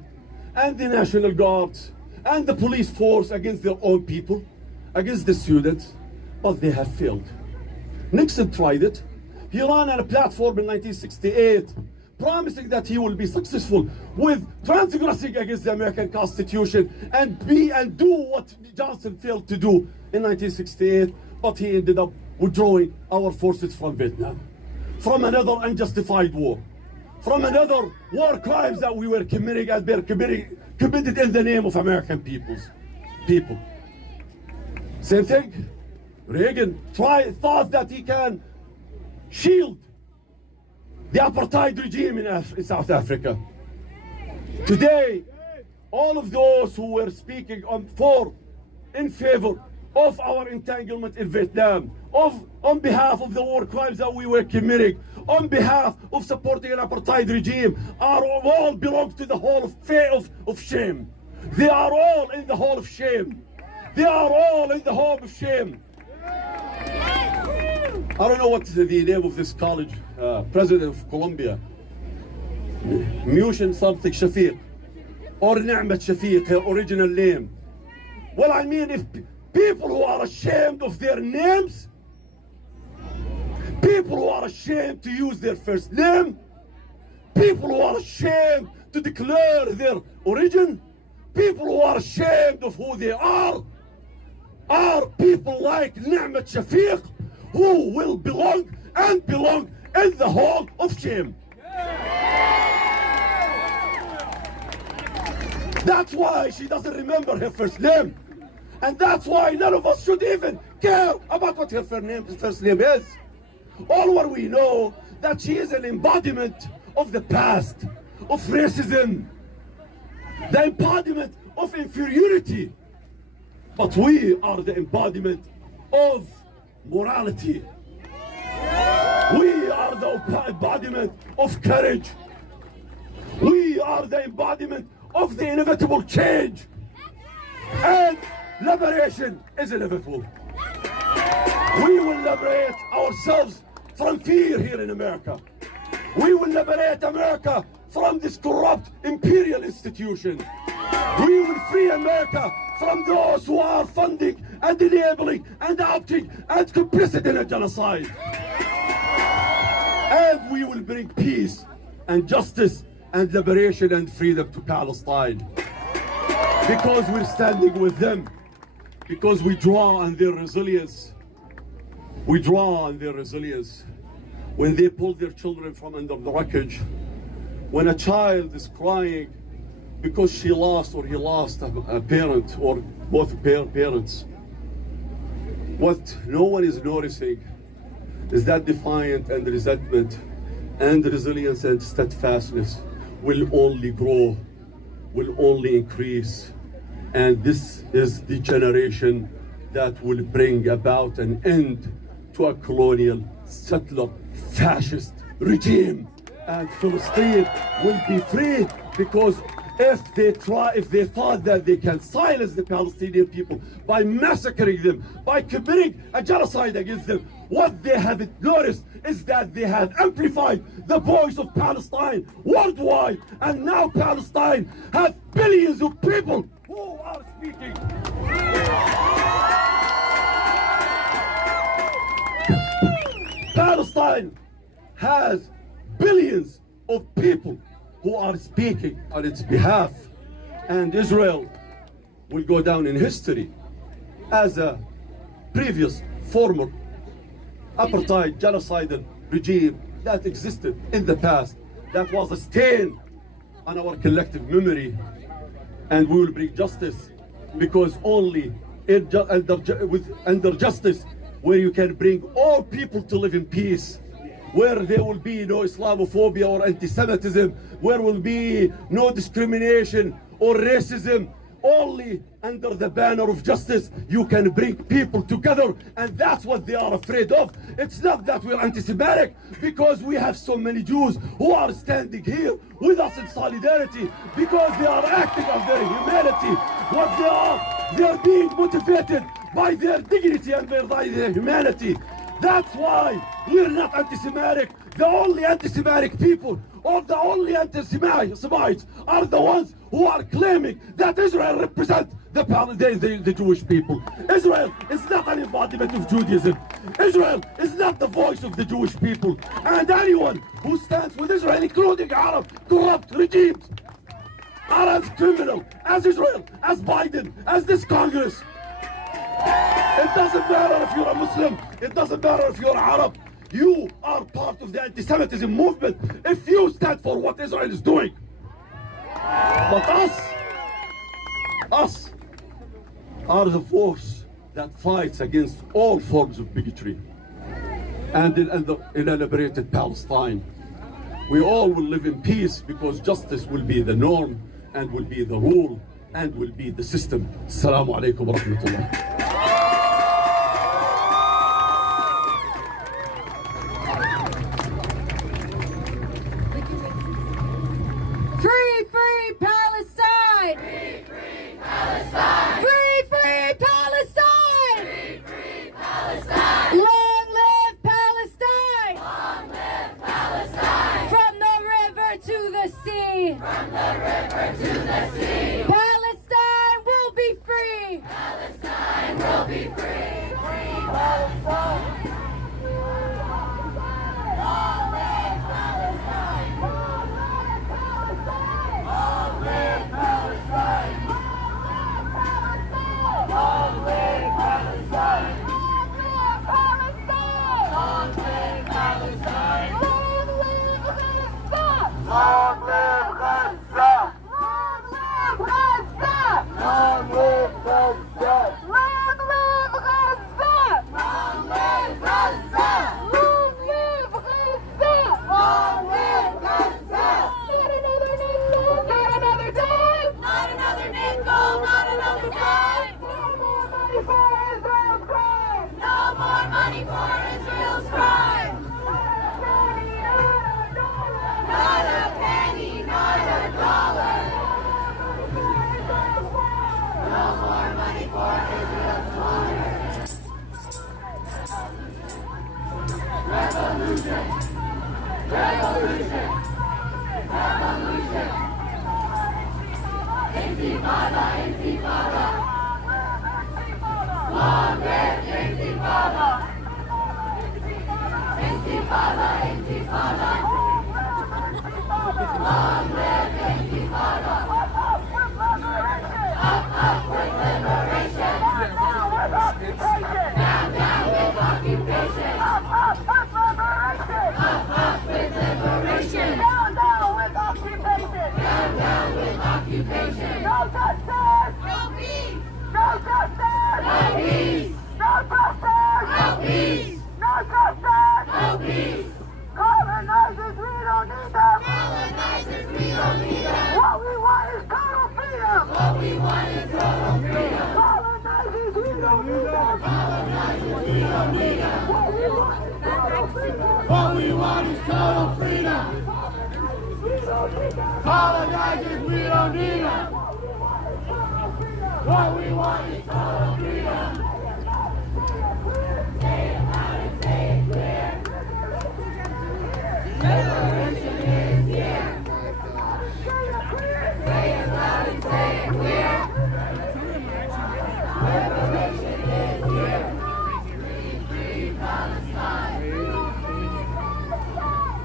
and the National Guards and the police force against their own people, against the students, but they have failed. Nixon tried it. He ran on a platform in 1968, promising that he will be successful with transgressing against the American Constitution and do what Johnson failed to do in 1968, but he ended up withdrawing our forces from Vietnam, from another unjustified war, from another war crimes that we were committing and they're committed in the name of American people. Same thing. Reagan thought that he can shield the apartheid regime in South Africa. Today, all of those who were speaking in favor of our entanglement in Vietnam, on behalf of the war crimes that we were committing, on behalf of supporting an apartheid regime, all belong to the hall of shame. They are all in the hall of shame. They are all in the hall of shame. I don't know what the name of this college, president of Columbia, Mushin something Shafiq, or Na'mat Shafiq, her original name. Well, I mean, if people who are ashamed of their names, people who are ashamed to use their first name, people who are ashamed to declare their origin, people who are ashamed of who they are people like Na'mat Shafiq, who will belong in the hall of shame. That's why she doesn't remember her first name. And that's why none of us should even care about what her first name is. All what we know, that she is an embodiment of the past, of racism, the embodiment of inferiority. But we are the embodiment of morality. We are the embodiment of courage. We are the embodiment of the inevitable change. And liberation is inevitable. We will liberate ourselves from fear here in America. We will liberate America from this corrupt imperial institution. We will free America from those who are funding and enabling and opting and complicit in a genocide. And we will bring peace and justice and liberation and freedom to Palestine. Because we're standing with them. Because we draw on their resilience. We draw on their resilience. When they pull their children from under the wreckage, when a child is crying because she lost or he lost a parent or both parents, what no one is noticing is that defiance and resentment and resilience and steadfastness will only grow, will only increase. And this is the generation that will bring about an end to a colonial, settler, fascist regime. And Palestine will be free, because if they thought that they can silence the Palestinian people by massacring them, by committing a genocide against them, what they haven't noticed is that they have amplified the voice of Palestine worldwide. And now Palestine has billions of people who are speaking. Palestine has billions of people who are speaking on its behalf. And Israel will go down in history as a previous former apartheid genocidal regime that existed in the past, that was a stain on our collective memory. And we will bring justice, because only under justice, where you can bring all people to live in peace, where there will be no Islamophobia or anti-Semitism, where will be no discrimination or racism. Only under the banner of justice you can bring people together, and that's what they are afraid of. It's not that we're anti-Semitic, because we have so many Jews who are standing here with us in solidarity, because they are acting on their humanity. What they are being motivated by their dignity and by their humanity. That's why we're not anti-Semitic. The only anti-Semitic people, or the only anti-Semites, are the ones who are claiming that Israel represents the Jewish people. Israel is not an embodiment of Judaism. Israel is not the voice of the Jewish people. And anyone who stands with Israel, including Arab corrupt regimes, are as criminal as Israel, as Biden, as this Congress. It doesn't matter if you're a Muslim. It doesn't matter if you're Arab. You are part of the anti-Semitism movement if you stand for what Israel is doing. But us are the force that fights against all forms of bigotry. And in a liberated Palestine, we all will live in peace, because justice will be the norm and will be the rule and will be the system. Assalamu alaikum wa rahmatullah. Free, free Palestine! Free, free Palestine! Free, free Palestine! Free, free Palestine! Long live Palestine! Long live Palestine! From the river to the sea! From the river to the sea! Palestine will be free! Palestine will be free! Free Palestine! Long live Palestine! Long live Palestine! Long live Palestine! Long live Palestine! Long live Gaza! Long live Gaza! Long live Gaza! Long live Gaza! Long live Gaza! Long live Gaza! Long live Gaza! Not another nickel, not another dime! Not another nickel, not another dime! No more money for Israel's crime! No more money for Israel's crime! Not a penny, not a dollar! No more money for Israel's slaughter! Revolution! Revolution! Revolution! Intifada! Intifada! Long live Intifada! Intifada! Intifada! Long live Intifada! Up with liberation! Down, down with occupation! Up with liberation! Down, down with occupation! Down, down with occupation! No justice! No peace! No justice! No peace! No justice! No peace! No justice! No peace! Colonizers, we don't need them! Colonizers, we don't need them! What we want is total freedom! What we want is total freedom! Colonizers, we don't need them! Colonizers, we don't need them! What we want is total freedom! Colonizers, we don't need them! What we want is total freedom! Say it loud and say it clear! Liberation is here! Say it loud and say it clear! Liberation is here! Free, free Palestine!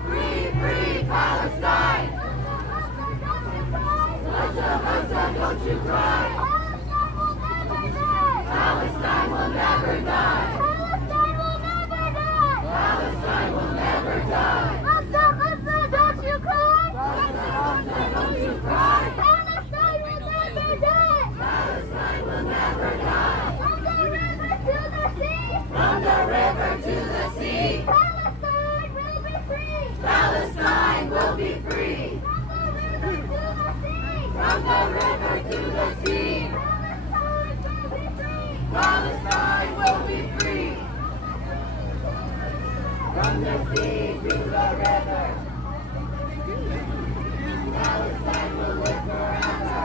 Free, free Palestine! Gaza, Gaza, don't you cry! river to the sea. Palestine will be free. From the river to the sea. Palestine will be free. From the sea to the river. Palestine will live forever.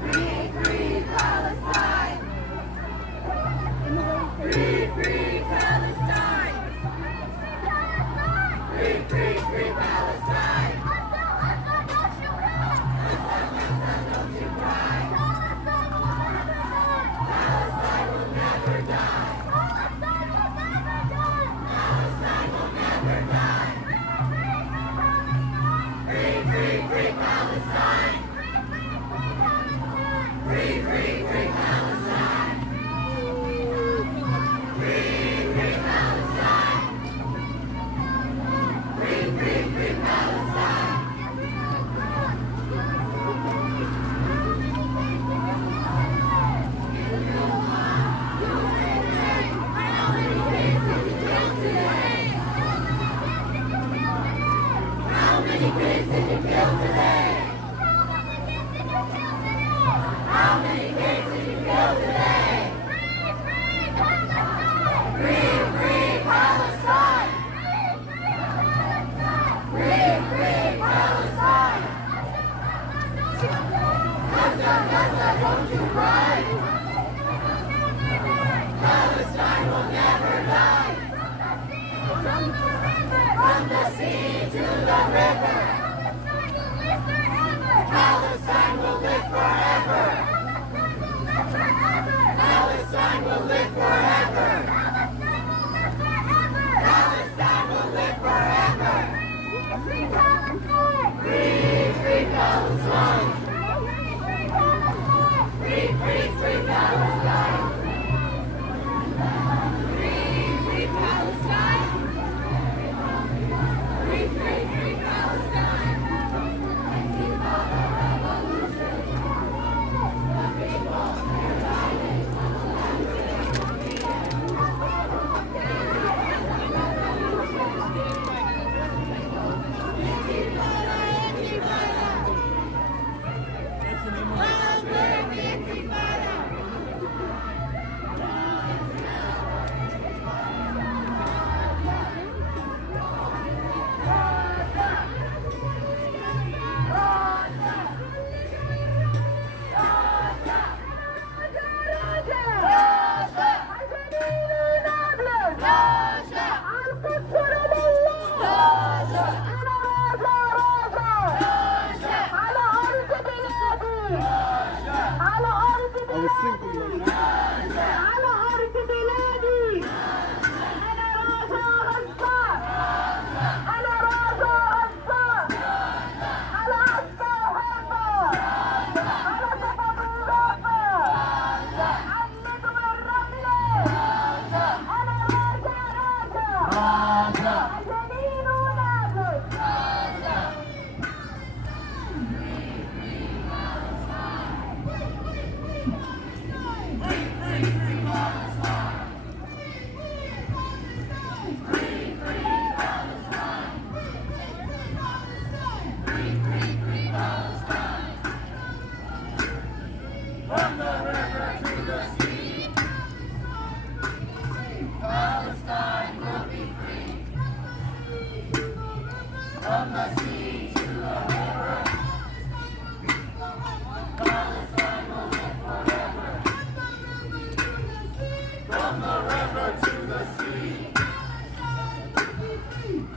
Free, free Palestine. Free, free Palestine. Free, free, free Palestine. Don't you cry. Palestine will never die. Palestine will never die. Free, free, free Palestine. Free, free, free Palestine. Free, free Palestine. Free, free, free Palestine. How many kids did you kill today? How many kids did you kill today? Free, free Palestine! Free, free Palestine! Gaza, Gaza, don't you cry! Palestine will never die! From the sea to the river! Palestine will live forever! Palestine will live forever! Palestine will live forever! Free, free Palestine! Free, free, free Palestine! Free, free Palestine! Free, free, free Palestine!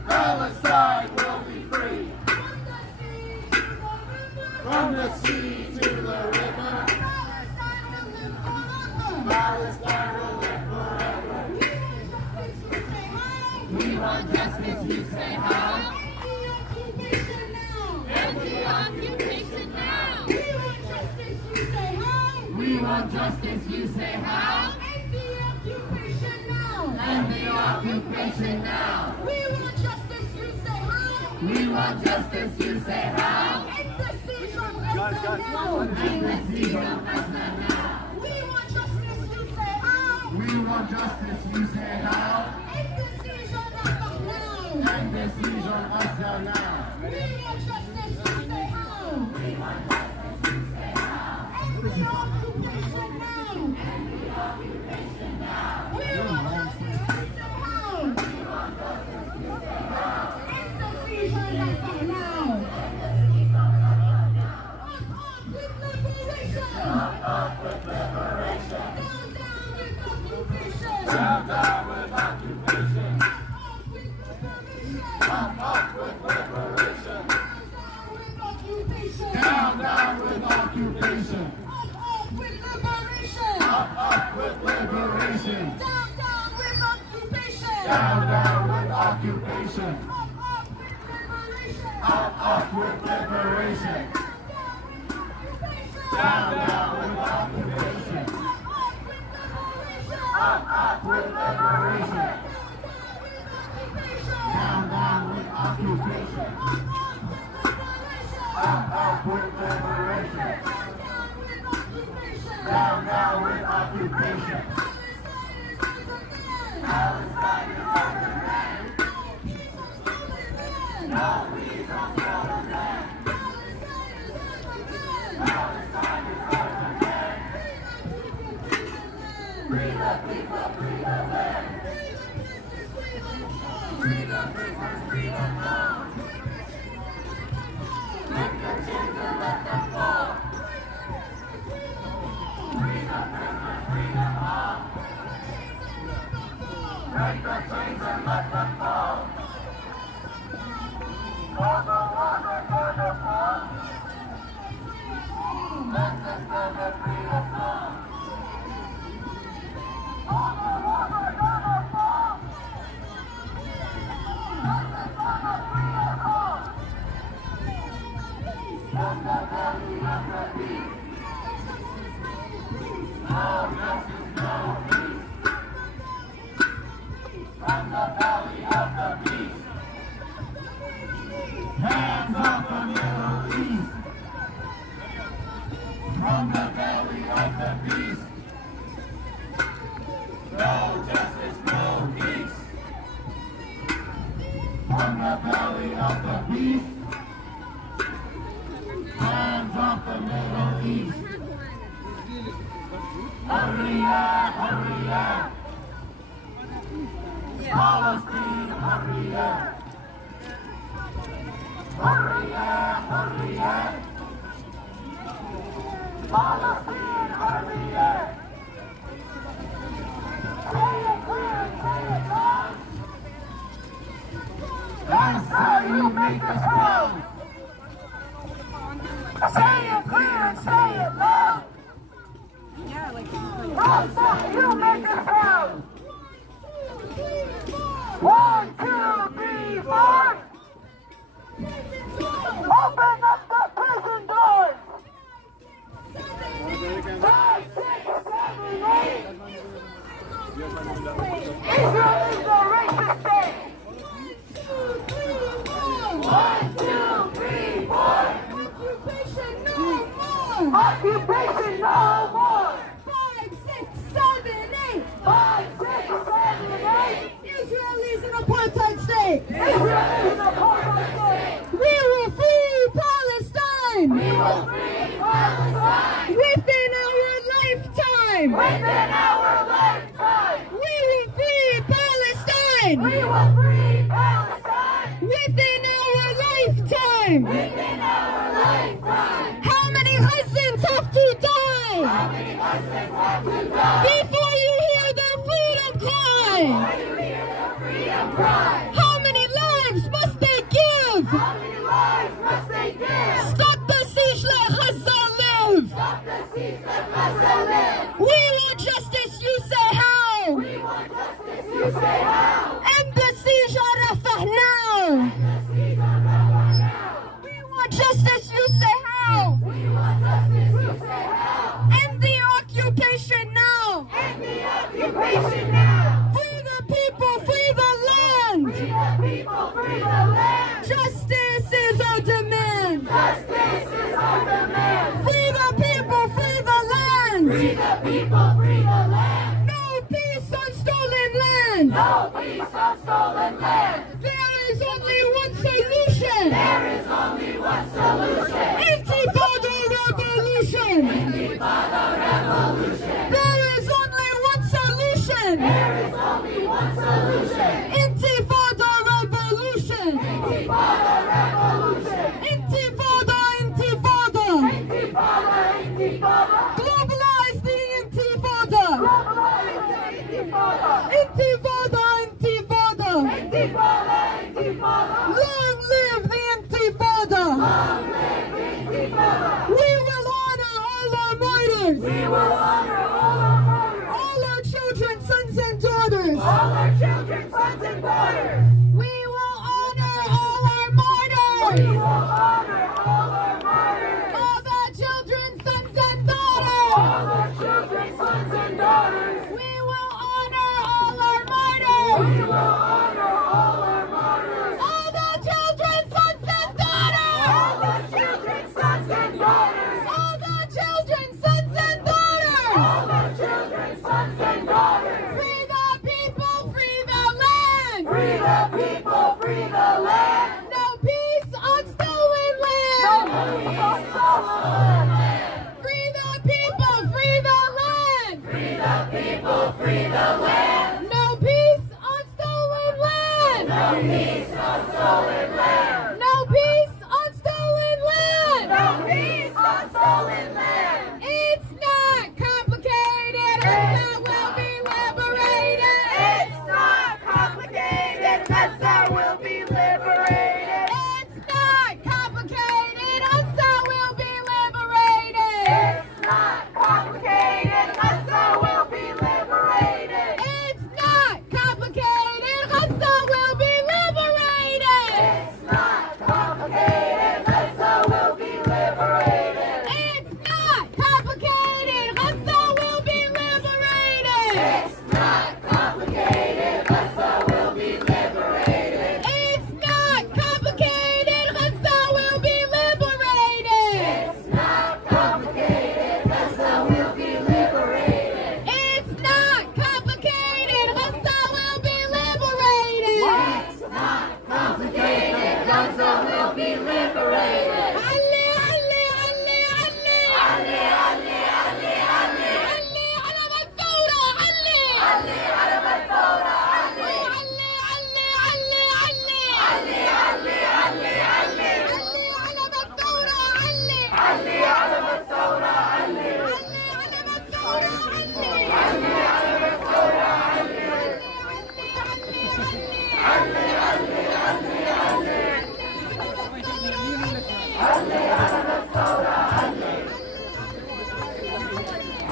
Palestine will be free. From the sea to the river. Palestine will live forever. We want justice, you say how? End the occupation now. We want justice, you say how? We want justice, you say how? End the occupation now. End the occupation now. We want justice, you say how? We want justice, you say how? End the siege of Gaza now. End the siege of Gaza now. We want justice, you say how? We want want justice, you say how? End the siege on Rafah now. End the siege on Gaza now. We want justice, you say how? We want justice, you say how? End the occupation now. End the occupation now. We want justice, you say how? We want justice, you say how? End the siege on Rafah now. Up with liberation. Down, down with occupation. Up with liberation. Down, down with occupation. Up with liberation. Up with liberation. Down, down with occupation. Down, down with occupation. Up with liberation. Down, down with occupation. Up with liberation. Down, down with occupation. Up with liberation. Down, down with occupation. Palestine is on the land. No peace on stolen land. Palestine is on the land. Free the people, free the land. Free the prisoners, free them all. Let the chains and let them fall. Free the prisoners, free them all. Break the chains and let them fall. All the walls are gonna fall. Let the silver free us all. All the walls are gonna fall. Let the silver free us all. From the belly of the beast. No justice, no peace. From the belly of the beast. Hands off the Middle East. From the belly of the beast. No justice, no peace. From the belly of the beast. Hands off the Middle East. Hurriya, hurriya. Palestine, hurriya. Hurriya, hurriya. Palestine, hurriya. Say it clear, say it loud. That's how you make us proud. Say it clear and say it loud. That's how you make us proud. 1, 2, 3, 4. Open up the prison doors. 5, 6, 7, 8. Israel is a racist state. 1, 2, 3, 4. Occupation no more. Occupation no more. 5, 6, 7, 8. 5, 6, 7, 8. Israel is an apartheid state. Israel is an apartheid state. We will free Palestine. We will free Palestine. Within our lifetime. Within our lifetime. We will free Palestine. We will free Palestine. Within our lifetime. Within our lifetime. How many husbands have to die? How many husbands have to die? Before you hear their freedom cry. Before you hear their freedom cry. How many lives must they give? How many lives must they give? Stop the siege, let Gaza live. Stop the siege, let Gaza live. We want justice, you say how? We want justice, you say how? End the siege on Rafah now. End the siege on Rafah now. We want justice, you say how? We want justice, you say how? End the occupation now. End the occupation now. Free the people, free the land. Free the people, free the land. Justice is our demand. Justice is our demand. Free the people, free the land. Free the people, free the land. No peace on land. No peace on stolen land. There is only one solution. There is only one solution. Intifada revolution. Intifada revolution. There is only one solution. There is only one solution. Intifada revolution. Intifada revolution. Intifada, intifada. Intifada, intifada. Globalize the intifada. Globalize the intifada. Intifada, intifada. Intifada, intifada. Long live the intifada. Long live the intifada. We will honor all our martyrs. We will honor all our martyrs. All our children, sons and daughters. All our children, sons and daughters. We will honor all our martyrs. We will honor all our martyrs. All the children, sons and daughters. All our children, sons and daughters. We will honor all our martyrs. We will honor all our martyrs. All the children, sons and daughters. All the children, sons and daughters. All the children, sons and daughters. All the children, sons and daughters. Free the people, free the land. Free the people, free the land. No peace on stolen land. No peace on stolen land. Free the people, free the land. Free the people, free the land. No peace on stolen land. No peace on stolen land. No peace on stolen land. No peace on stolen land. It's not complicated. Gaza will be liberated. It's not complicated. Gaza will be liberated. It's not complicated. Gaza will be liberated. It's not complicated. Gaza will be liberated. It's not complicated. Gaza will be liberated. It's not complicated. Gaza will be liberated. It's not complicated. Gaza will be liberated. It's not complicated. Gaza will be liberated. It's not complicated. Gaza will be liberated. It's not complicated. Gaza will be liberated. It's not complicated. Gaza will be liberated. It's not complicated. Gaza will be liberated. Ali, Ali, Ali, Ali. Ali, Ali, Ali, Ali. Ali على الثورة. Ali. Ali على الثورة. Ali. Ali, Ali, Ali, Ali. Ali, Ali, Ali, Ali. Ali على الثورة. Ali. Ali على الثورة. Ali. Ali على الثورة. Ali. Ali على الثورة. Ali. Ali, Ali, Ali, Ali. Ali, Ali, Ali, Ali. Ali على الثورة. Ali.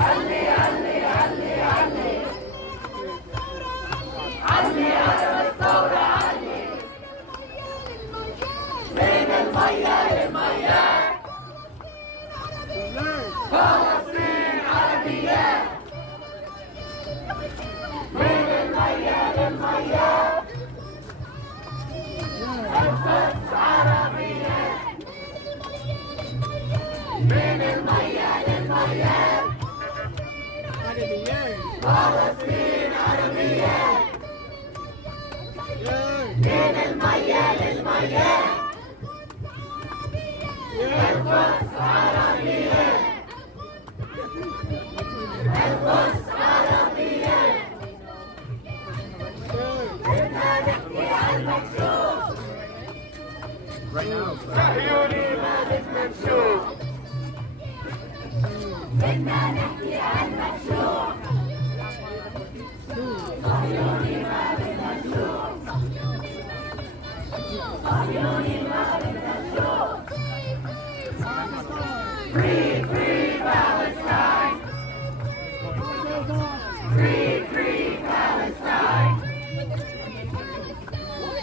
Ali, Ali, Ali, Ali. Ali على الثورة. Ali. من المية للمية. فلسطين عربية. من المية للمية. القدس عربية. من المية للمية. فلسطين عربية. من المية للمية. القدس عربية. القدس عربية. بدنا نحكي عن المكشوف. صهيوني ما بدنا نشوف. بدنا نحكي عن المكشوف. صهيوني ما بدنا نشوف. صهيوني ما بدنا نشوف. Free, free Palestine. Free, free Palestine.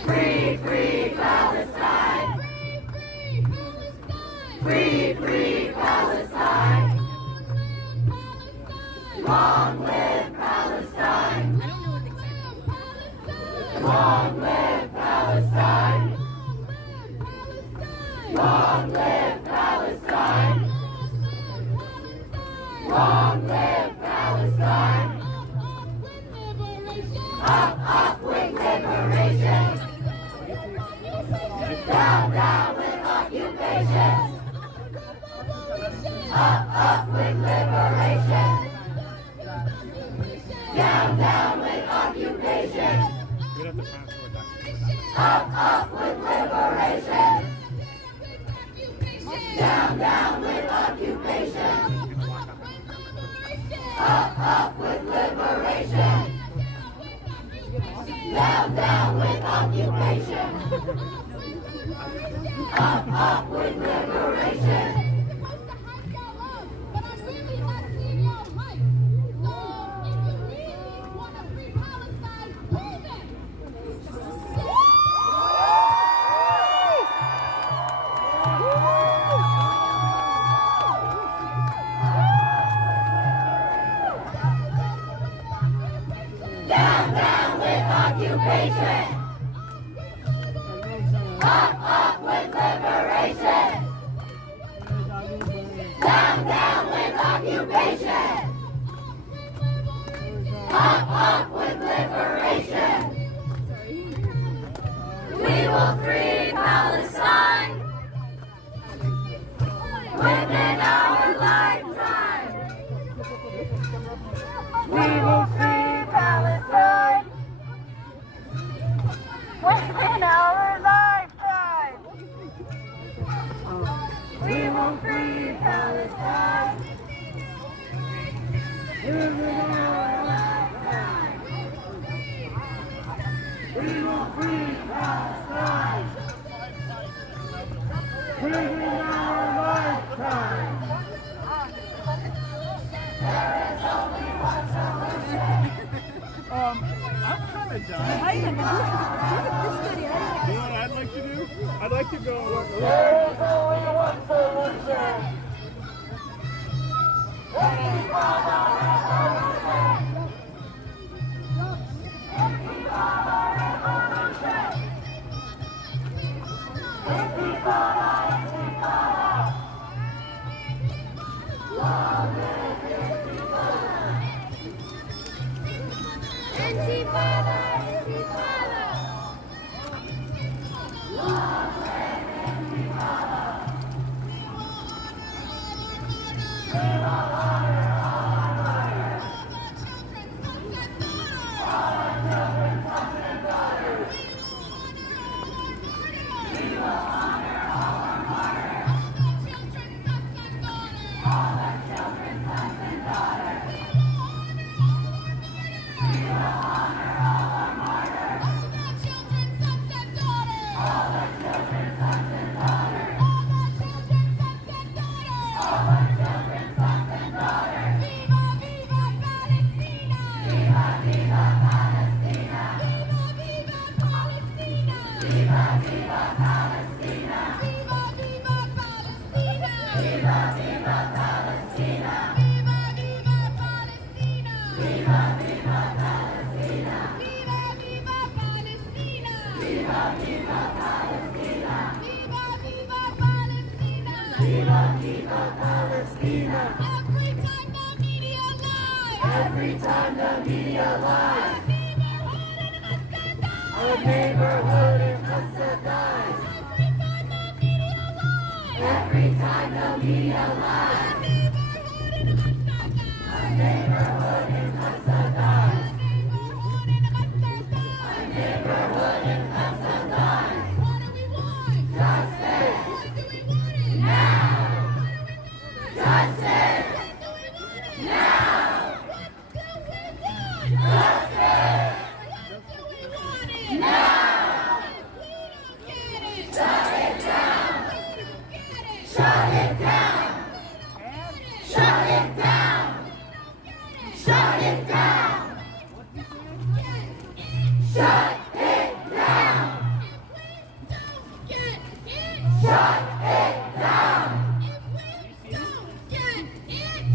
Free, free Palestine. Free, free Palestine. Long live Palestine. Long live Palestine. Long live Palestine. Long live Palestine. Up with liberation. Down, down with occupation. Up with liberation. Down, down with occupation. Up with liberation. Down, down with occupation. Up with liberation. Down, down with occupation. Up with liberation. Down, down with occupation. Up with liberation. Down, down with occupation. Up with liberation. We will free Palestine within our lifetime. We will free Palestine within our lifetime. We will free Palestine within our lifetime. We will free Palestine within our lifetime. There is only one solution. I'm kind of done. You know what I'd like to do? I'd like to go. There is only one solution. Intifada revolution. Intifada revolution. Intifada, intifada. Long live Intifada. Intifada, intifada. Long live Intifada. We will honor our martyrs. All our children, sons and daughters. We will honor all our martyrs. All our children, sons and daughters. We will honor all our martyrs. All our children, sons and daughters. All our children, sons and daughters. Viva, viva Palestina! Viva, viva Palestina! Viva, viva Palestina! Viva, viva Palestina! Viva, viva Palestina! Viva, viva Palestina! Viva, viva Palestina! Viva, viva Palestina! Viva, viva Palestina! Viva, viva Palestina! Viva, viva Palestina! Every time the media lies! A neighborhood in Gaza dies! Every time the media lies! A neighborhood in Gaza dies! A neighborhood in Gaza dies! Justice! Now! Justice! Now! Justice! Now! Shut it down! Shut it down! Shut it down! Shut it down! Shut it down! Shut it down!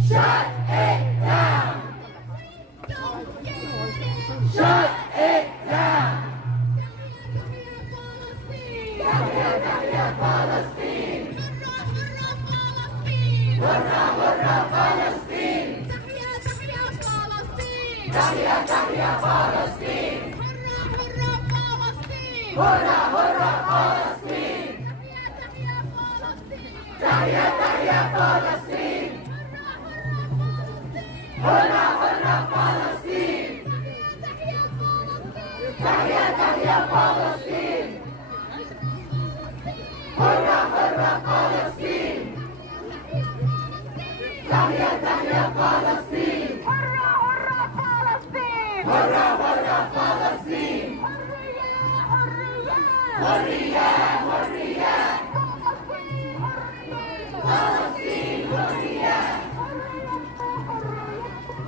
Shut it down! Shut it down! Palestine! Hurrah, hurrah, Palestine! Tahia, Palestine! هرة هرة فلسطين تحيا تحيا فلسطين هرة هرة فلسطين تحيا تحيا فلسطين هرة هرة فلسطين تحيا تحيا فلسطين هرة هرة فلسطين هرة هرة فلسطين حرية حرية فلسطين حرية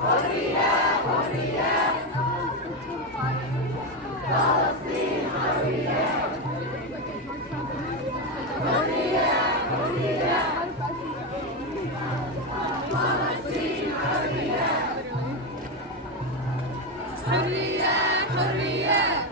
حرية حرية فلسطين حرية حرية حرية فلسطين حرية حرية حرية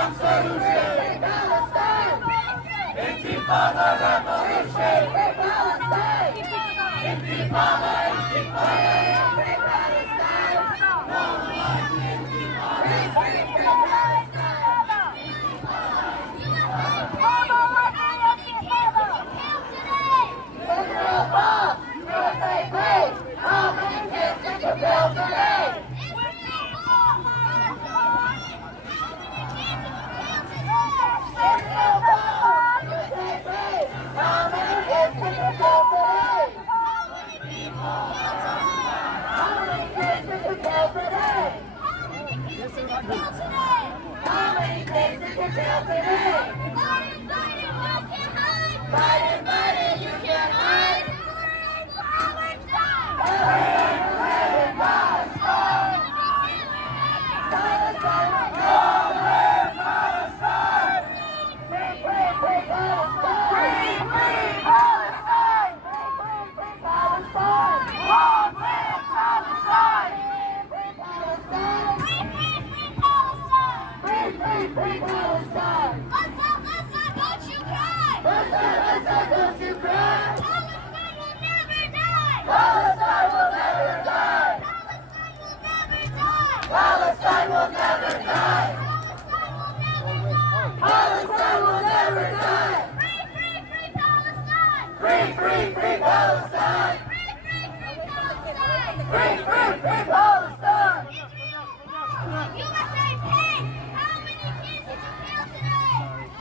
Freedom solution. Free Palestine. Intifada revolution. Free Palestine. Intifada, intifada. Free Palestine. Free Israel falls, USA pays. How many kids did you kill today? Israel falls, USA pays. How many kids did you kill today? How many kids did you kill today? How many kids did you kill today? Biden, Biden, you can't hide. Palestine will never die. Palestine will never die. Free, free, free Palestine. Free, free Palestine. Free, free, free Palestine. Long live Palestine. Free Palestine. Free, free, free Palestine. Free, free, free Palestine. Listen, don't you cry. Listen, don't you cry. Palestine will never die. Palestine will never die. Palestine will never die. Free, free, free Palestine. Free, free, free Palestine. USA pays. How many kids did you kill today?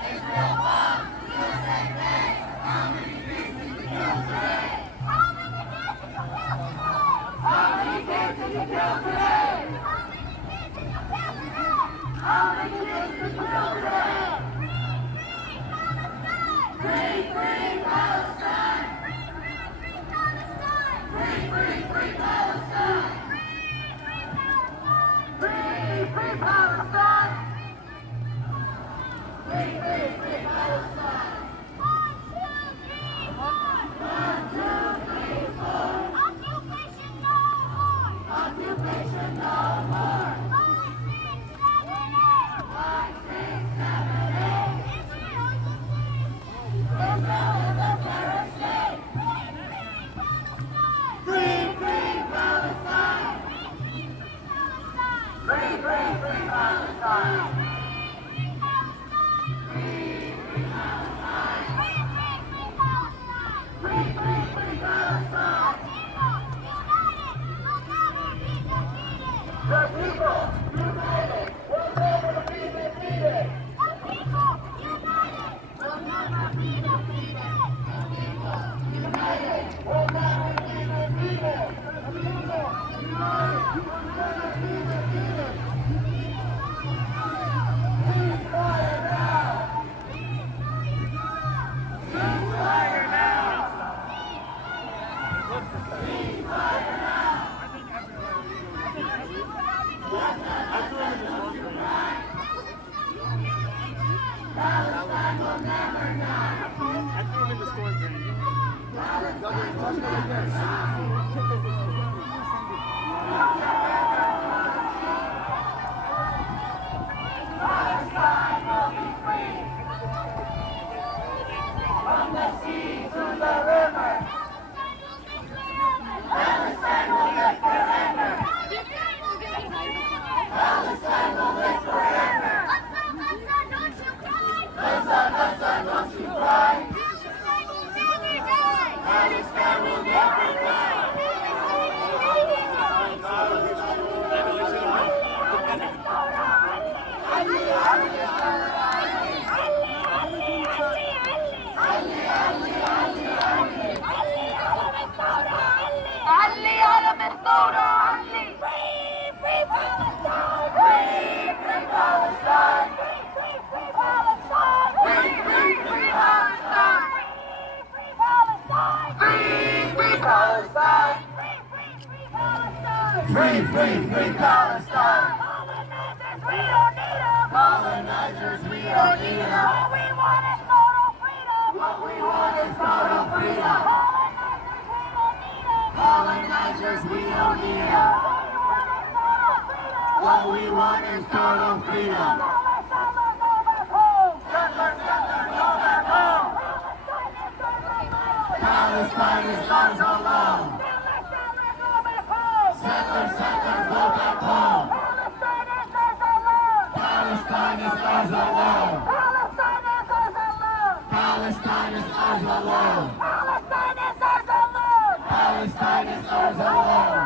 Israel bombs. USA pays. How many kids did you kill today? How many kids did you kill today? How many kids did you kill today? How many kids did you kill today? Free, free Palestine. Free, free, free Palestine. Free, free Palestine. Free, free, free Palestine. 1, 2, 3, 4. Occupation no more. Occupation no more. 5, 6, 7, 8. Israel is a terrorist state. Free, free Palestine. Free, free, free Palestine. Free, free Palestine. Free, free, free Palestine. The people united will never be defeated. The people united will never be defeated. The people united will never be defeated. The people united will never be defeated. Ceasefire now. Ceasefire now. Ceasefire now. Palestine will never die. I threw him in the storm drain. Palestine will never die. Palestine will be free. From the sea to the river. Palestine will live forever. Palestine will live forever. Don't you cry. Palestine will never die. Palestine will never die. علي على منصورة علي. Free, free Palestine. Free, free Palestine. Free, free Palestine. Free, free Palestine. Free, free Palestine. Free, free Palestine. Free, free Palestine. Colonizers, we don't need them. Colonizers, we don't need them. What we want is total freedom. What we want is total freedom. Colonizers, we don't need them. What we want is total freedom. Palestine is ours alone. Settlers, settlers, go back home. Palestine is ours alone. Palestine is ours alone. Palestine is ours alone. Palestine is ours alone.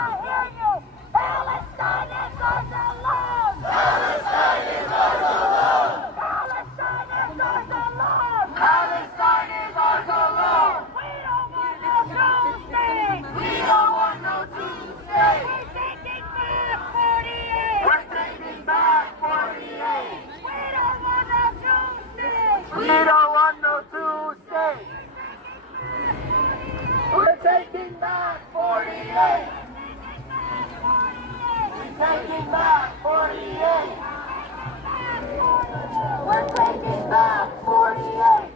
Palestine is ours alone. Palestine is ours alone. We don't want no two-state. We don't want no two-state. We're taking back 48. We're taking back 48. We don't want no two-state. We don't want no two-state. We're taking back 48. We're taking back 48. We're taking back 48.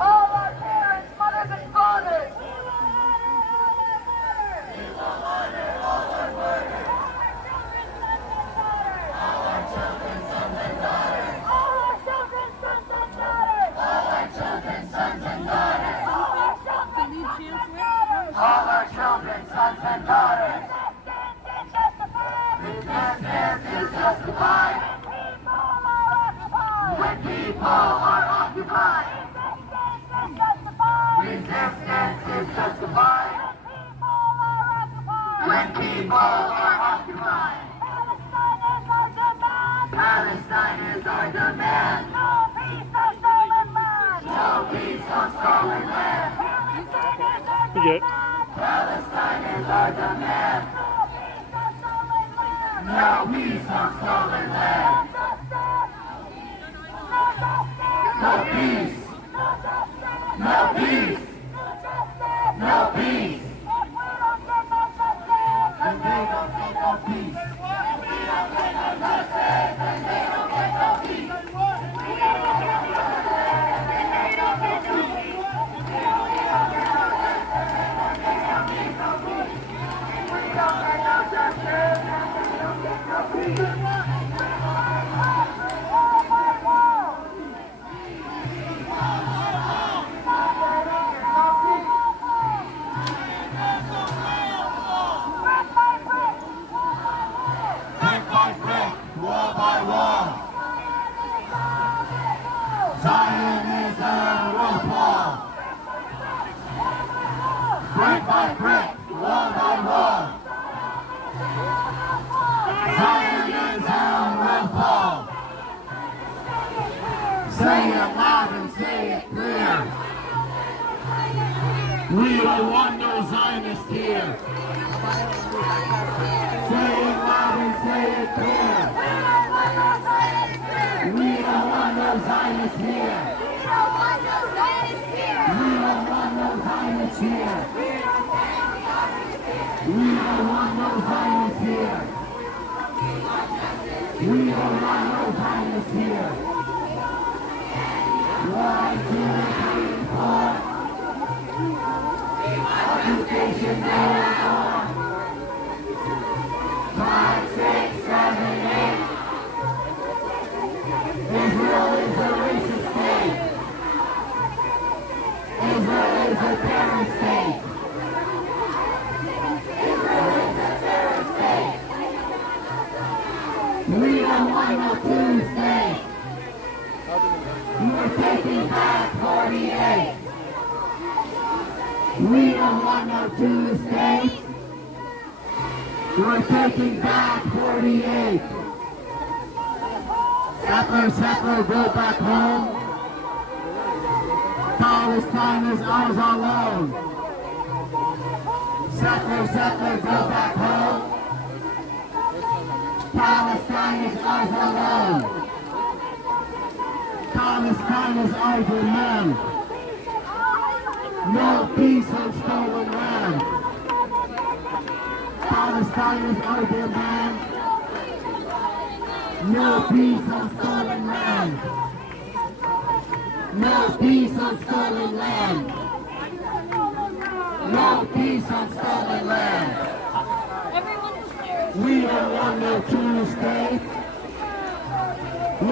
All our parents, mothers, and fathers. We will honor all our murders. All our children, sons, and daughters. All our children, sons, and daughters. All our children, sons, and daughters. All our children, sons, and daughters. All our children, sons, and daughters. Resistance is justified. Resistance is justified. When people are occupied. Resistance is justified. When people are occupied. Palestine is our demand. No peace on stolen land. No peace on stolen land. Palestine is our demand. Palestine is our demand. No peace on stolen land. No peace. No peace. No peace. And they don't get no peace. We don't get no justice, and they don't get no peace. Brick by brick, wall by wall. Zionism will fall. Brick by brick, wall by wall. Zionism will fall. Say it loud and say it clear. We don't want no Zionists here. Say it loud and say it clear. We don't want no Zionists here. We don't want no Zionists here. We don't want no Zionists here. We don't want no Zionists here. 1, 2, 3, 4. Occupation never gone. 5, 6, 7, 8. Israel is a racist state. Israel is a terrorist state. Israel is a terrorist state. We don't want no two-state. We're taking back 48. We don't want no two-states. We're taking back 48. Settler, settler, go back home. Palestine is ours alone. Settler, settler, go back home. Palestine is ours alone. Palestine is our demand. No peace on stolen land. Palestine is our demand. No peace on stolen land. No peace on stolen land. No peace on stolen land. We don't want no two-state. We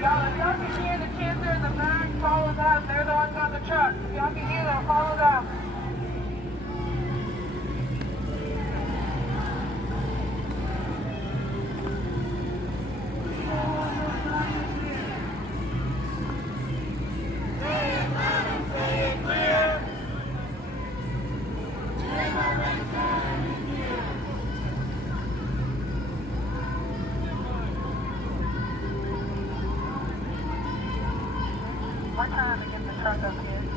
y'all can hear the kids are in the back, follow them. They're the ones on the truck. If y'all can hear them, follow them. We're trying to get the truck up here.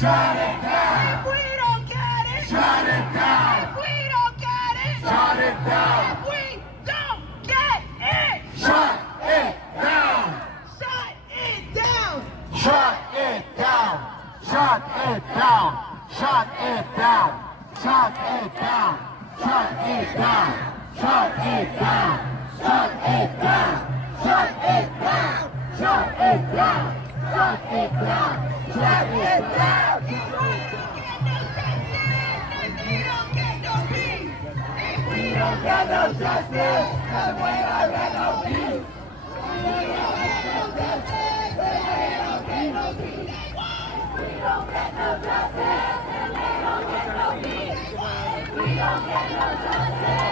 Shut it down! If we don't get it, shut it down! If we don't get it, shut it down! If we don't get it, shut it down! Shut it down! Shut it down! Shut it down! Shut it down! Shut it down! Shut it down! Shut it down! Shut it down! Shut it down! Shut it down! Shut it down! Shut it down! If we don't get no peace, if we don't get no justice, then we don't get no peace. If we don't get no justice, then we don't get no peace. If we don't get no justice, then we don't get no peace. If we don't get no justice.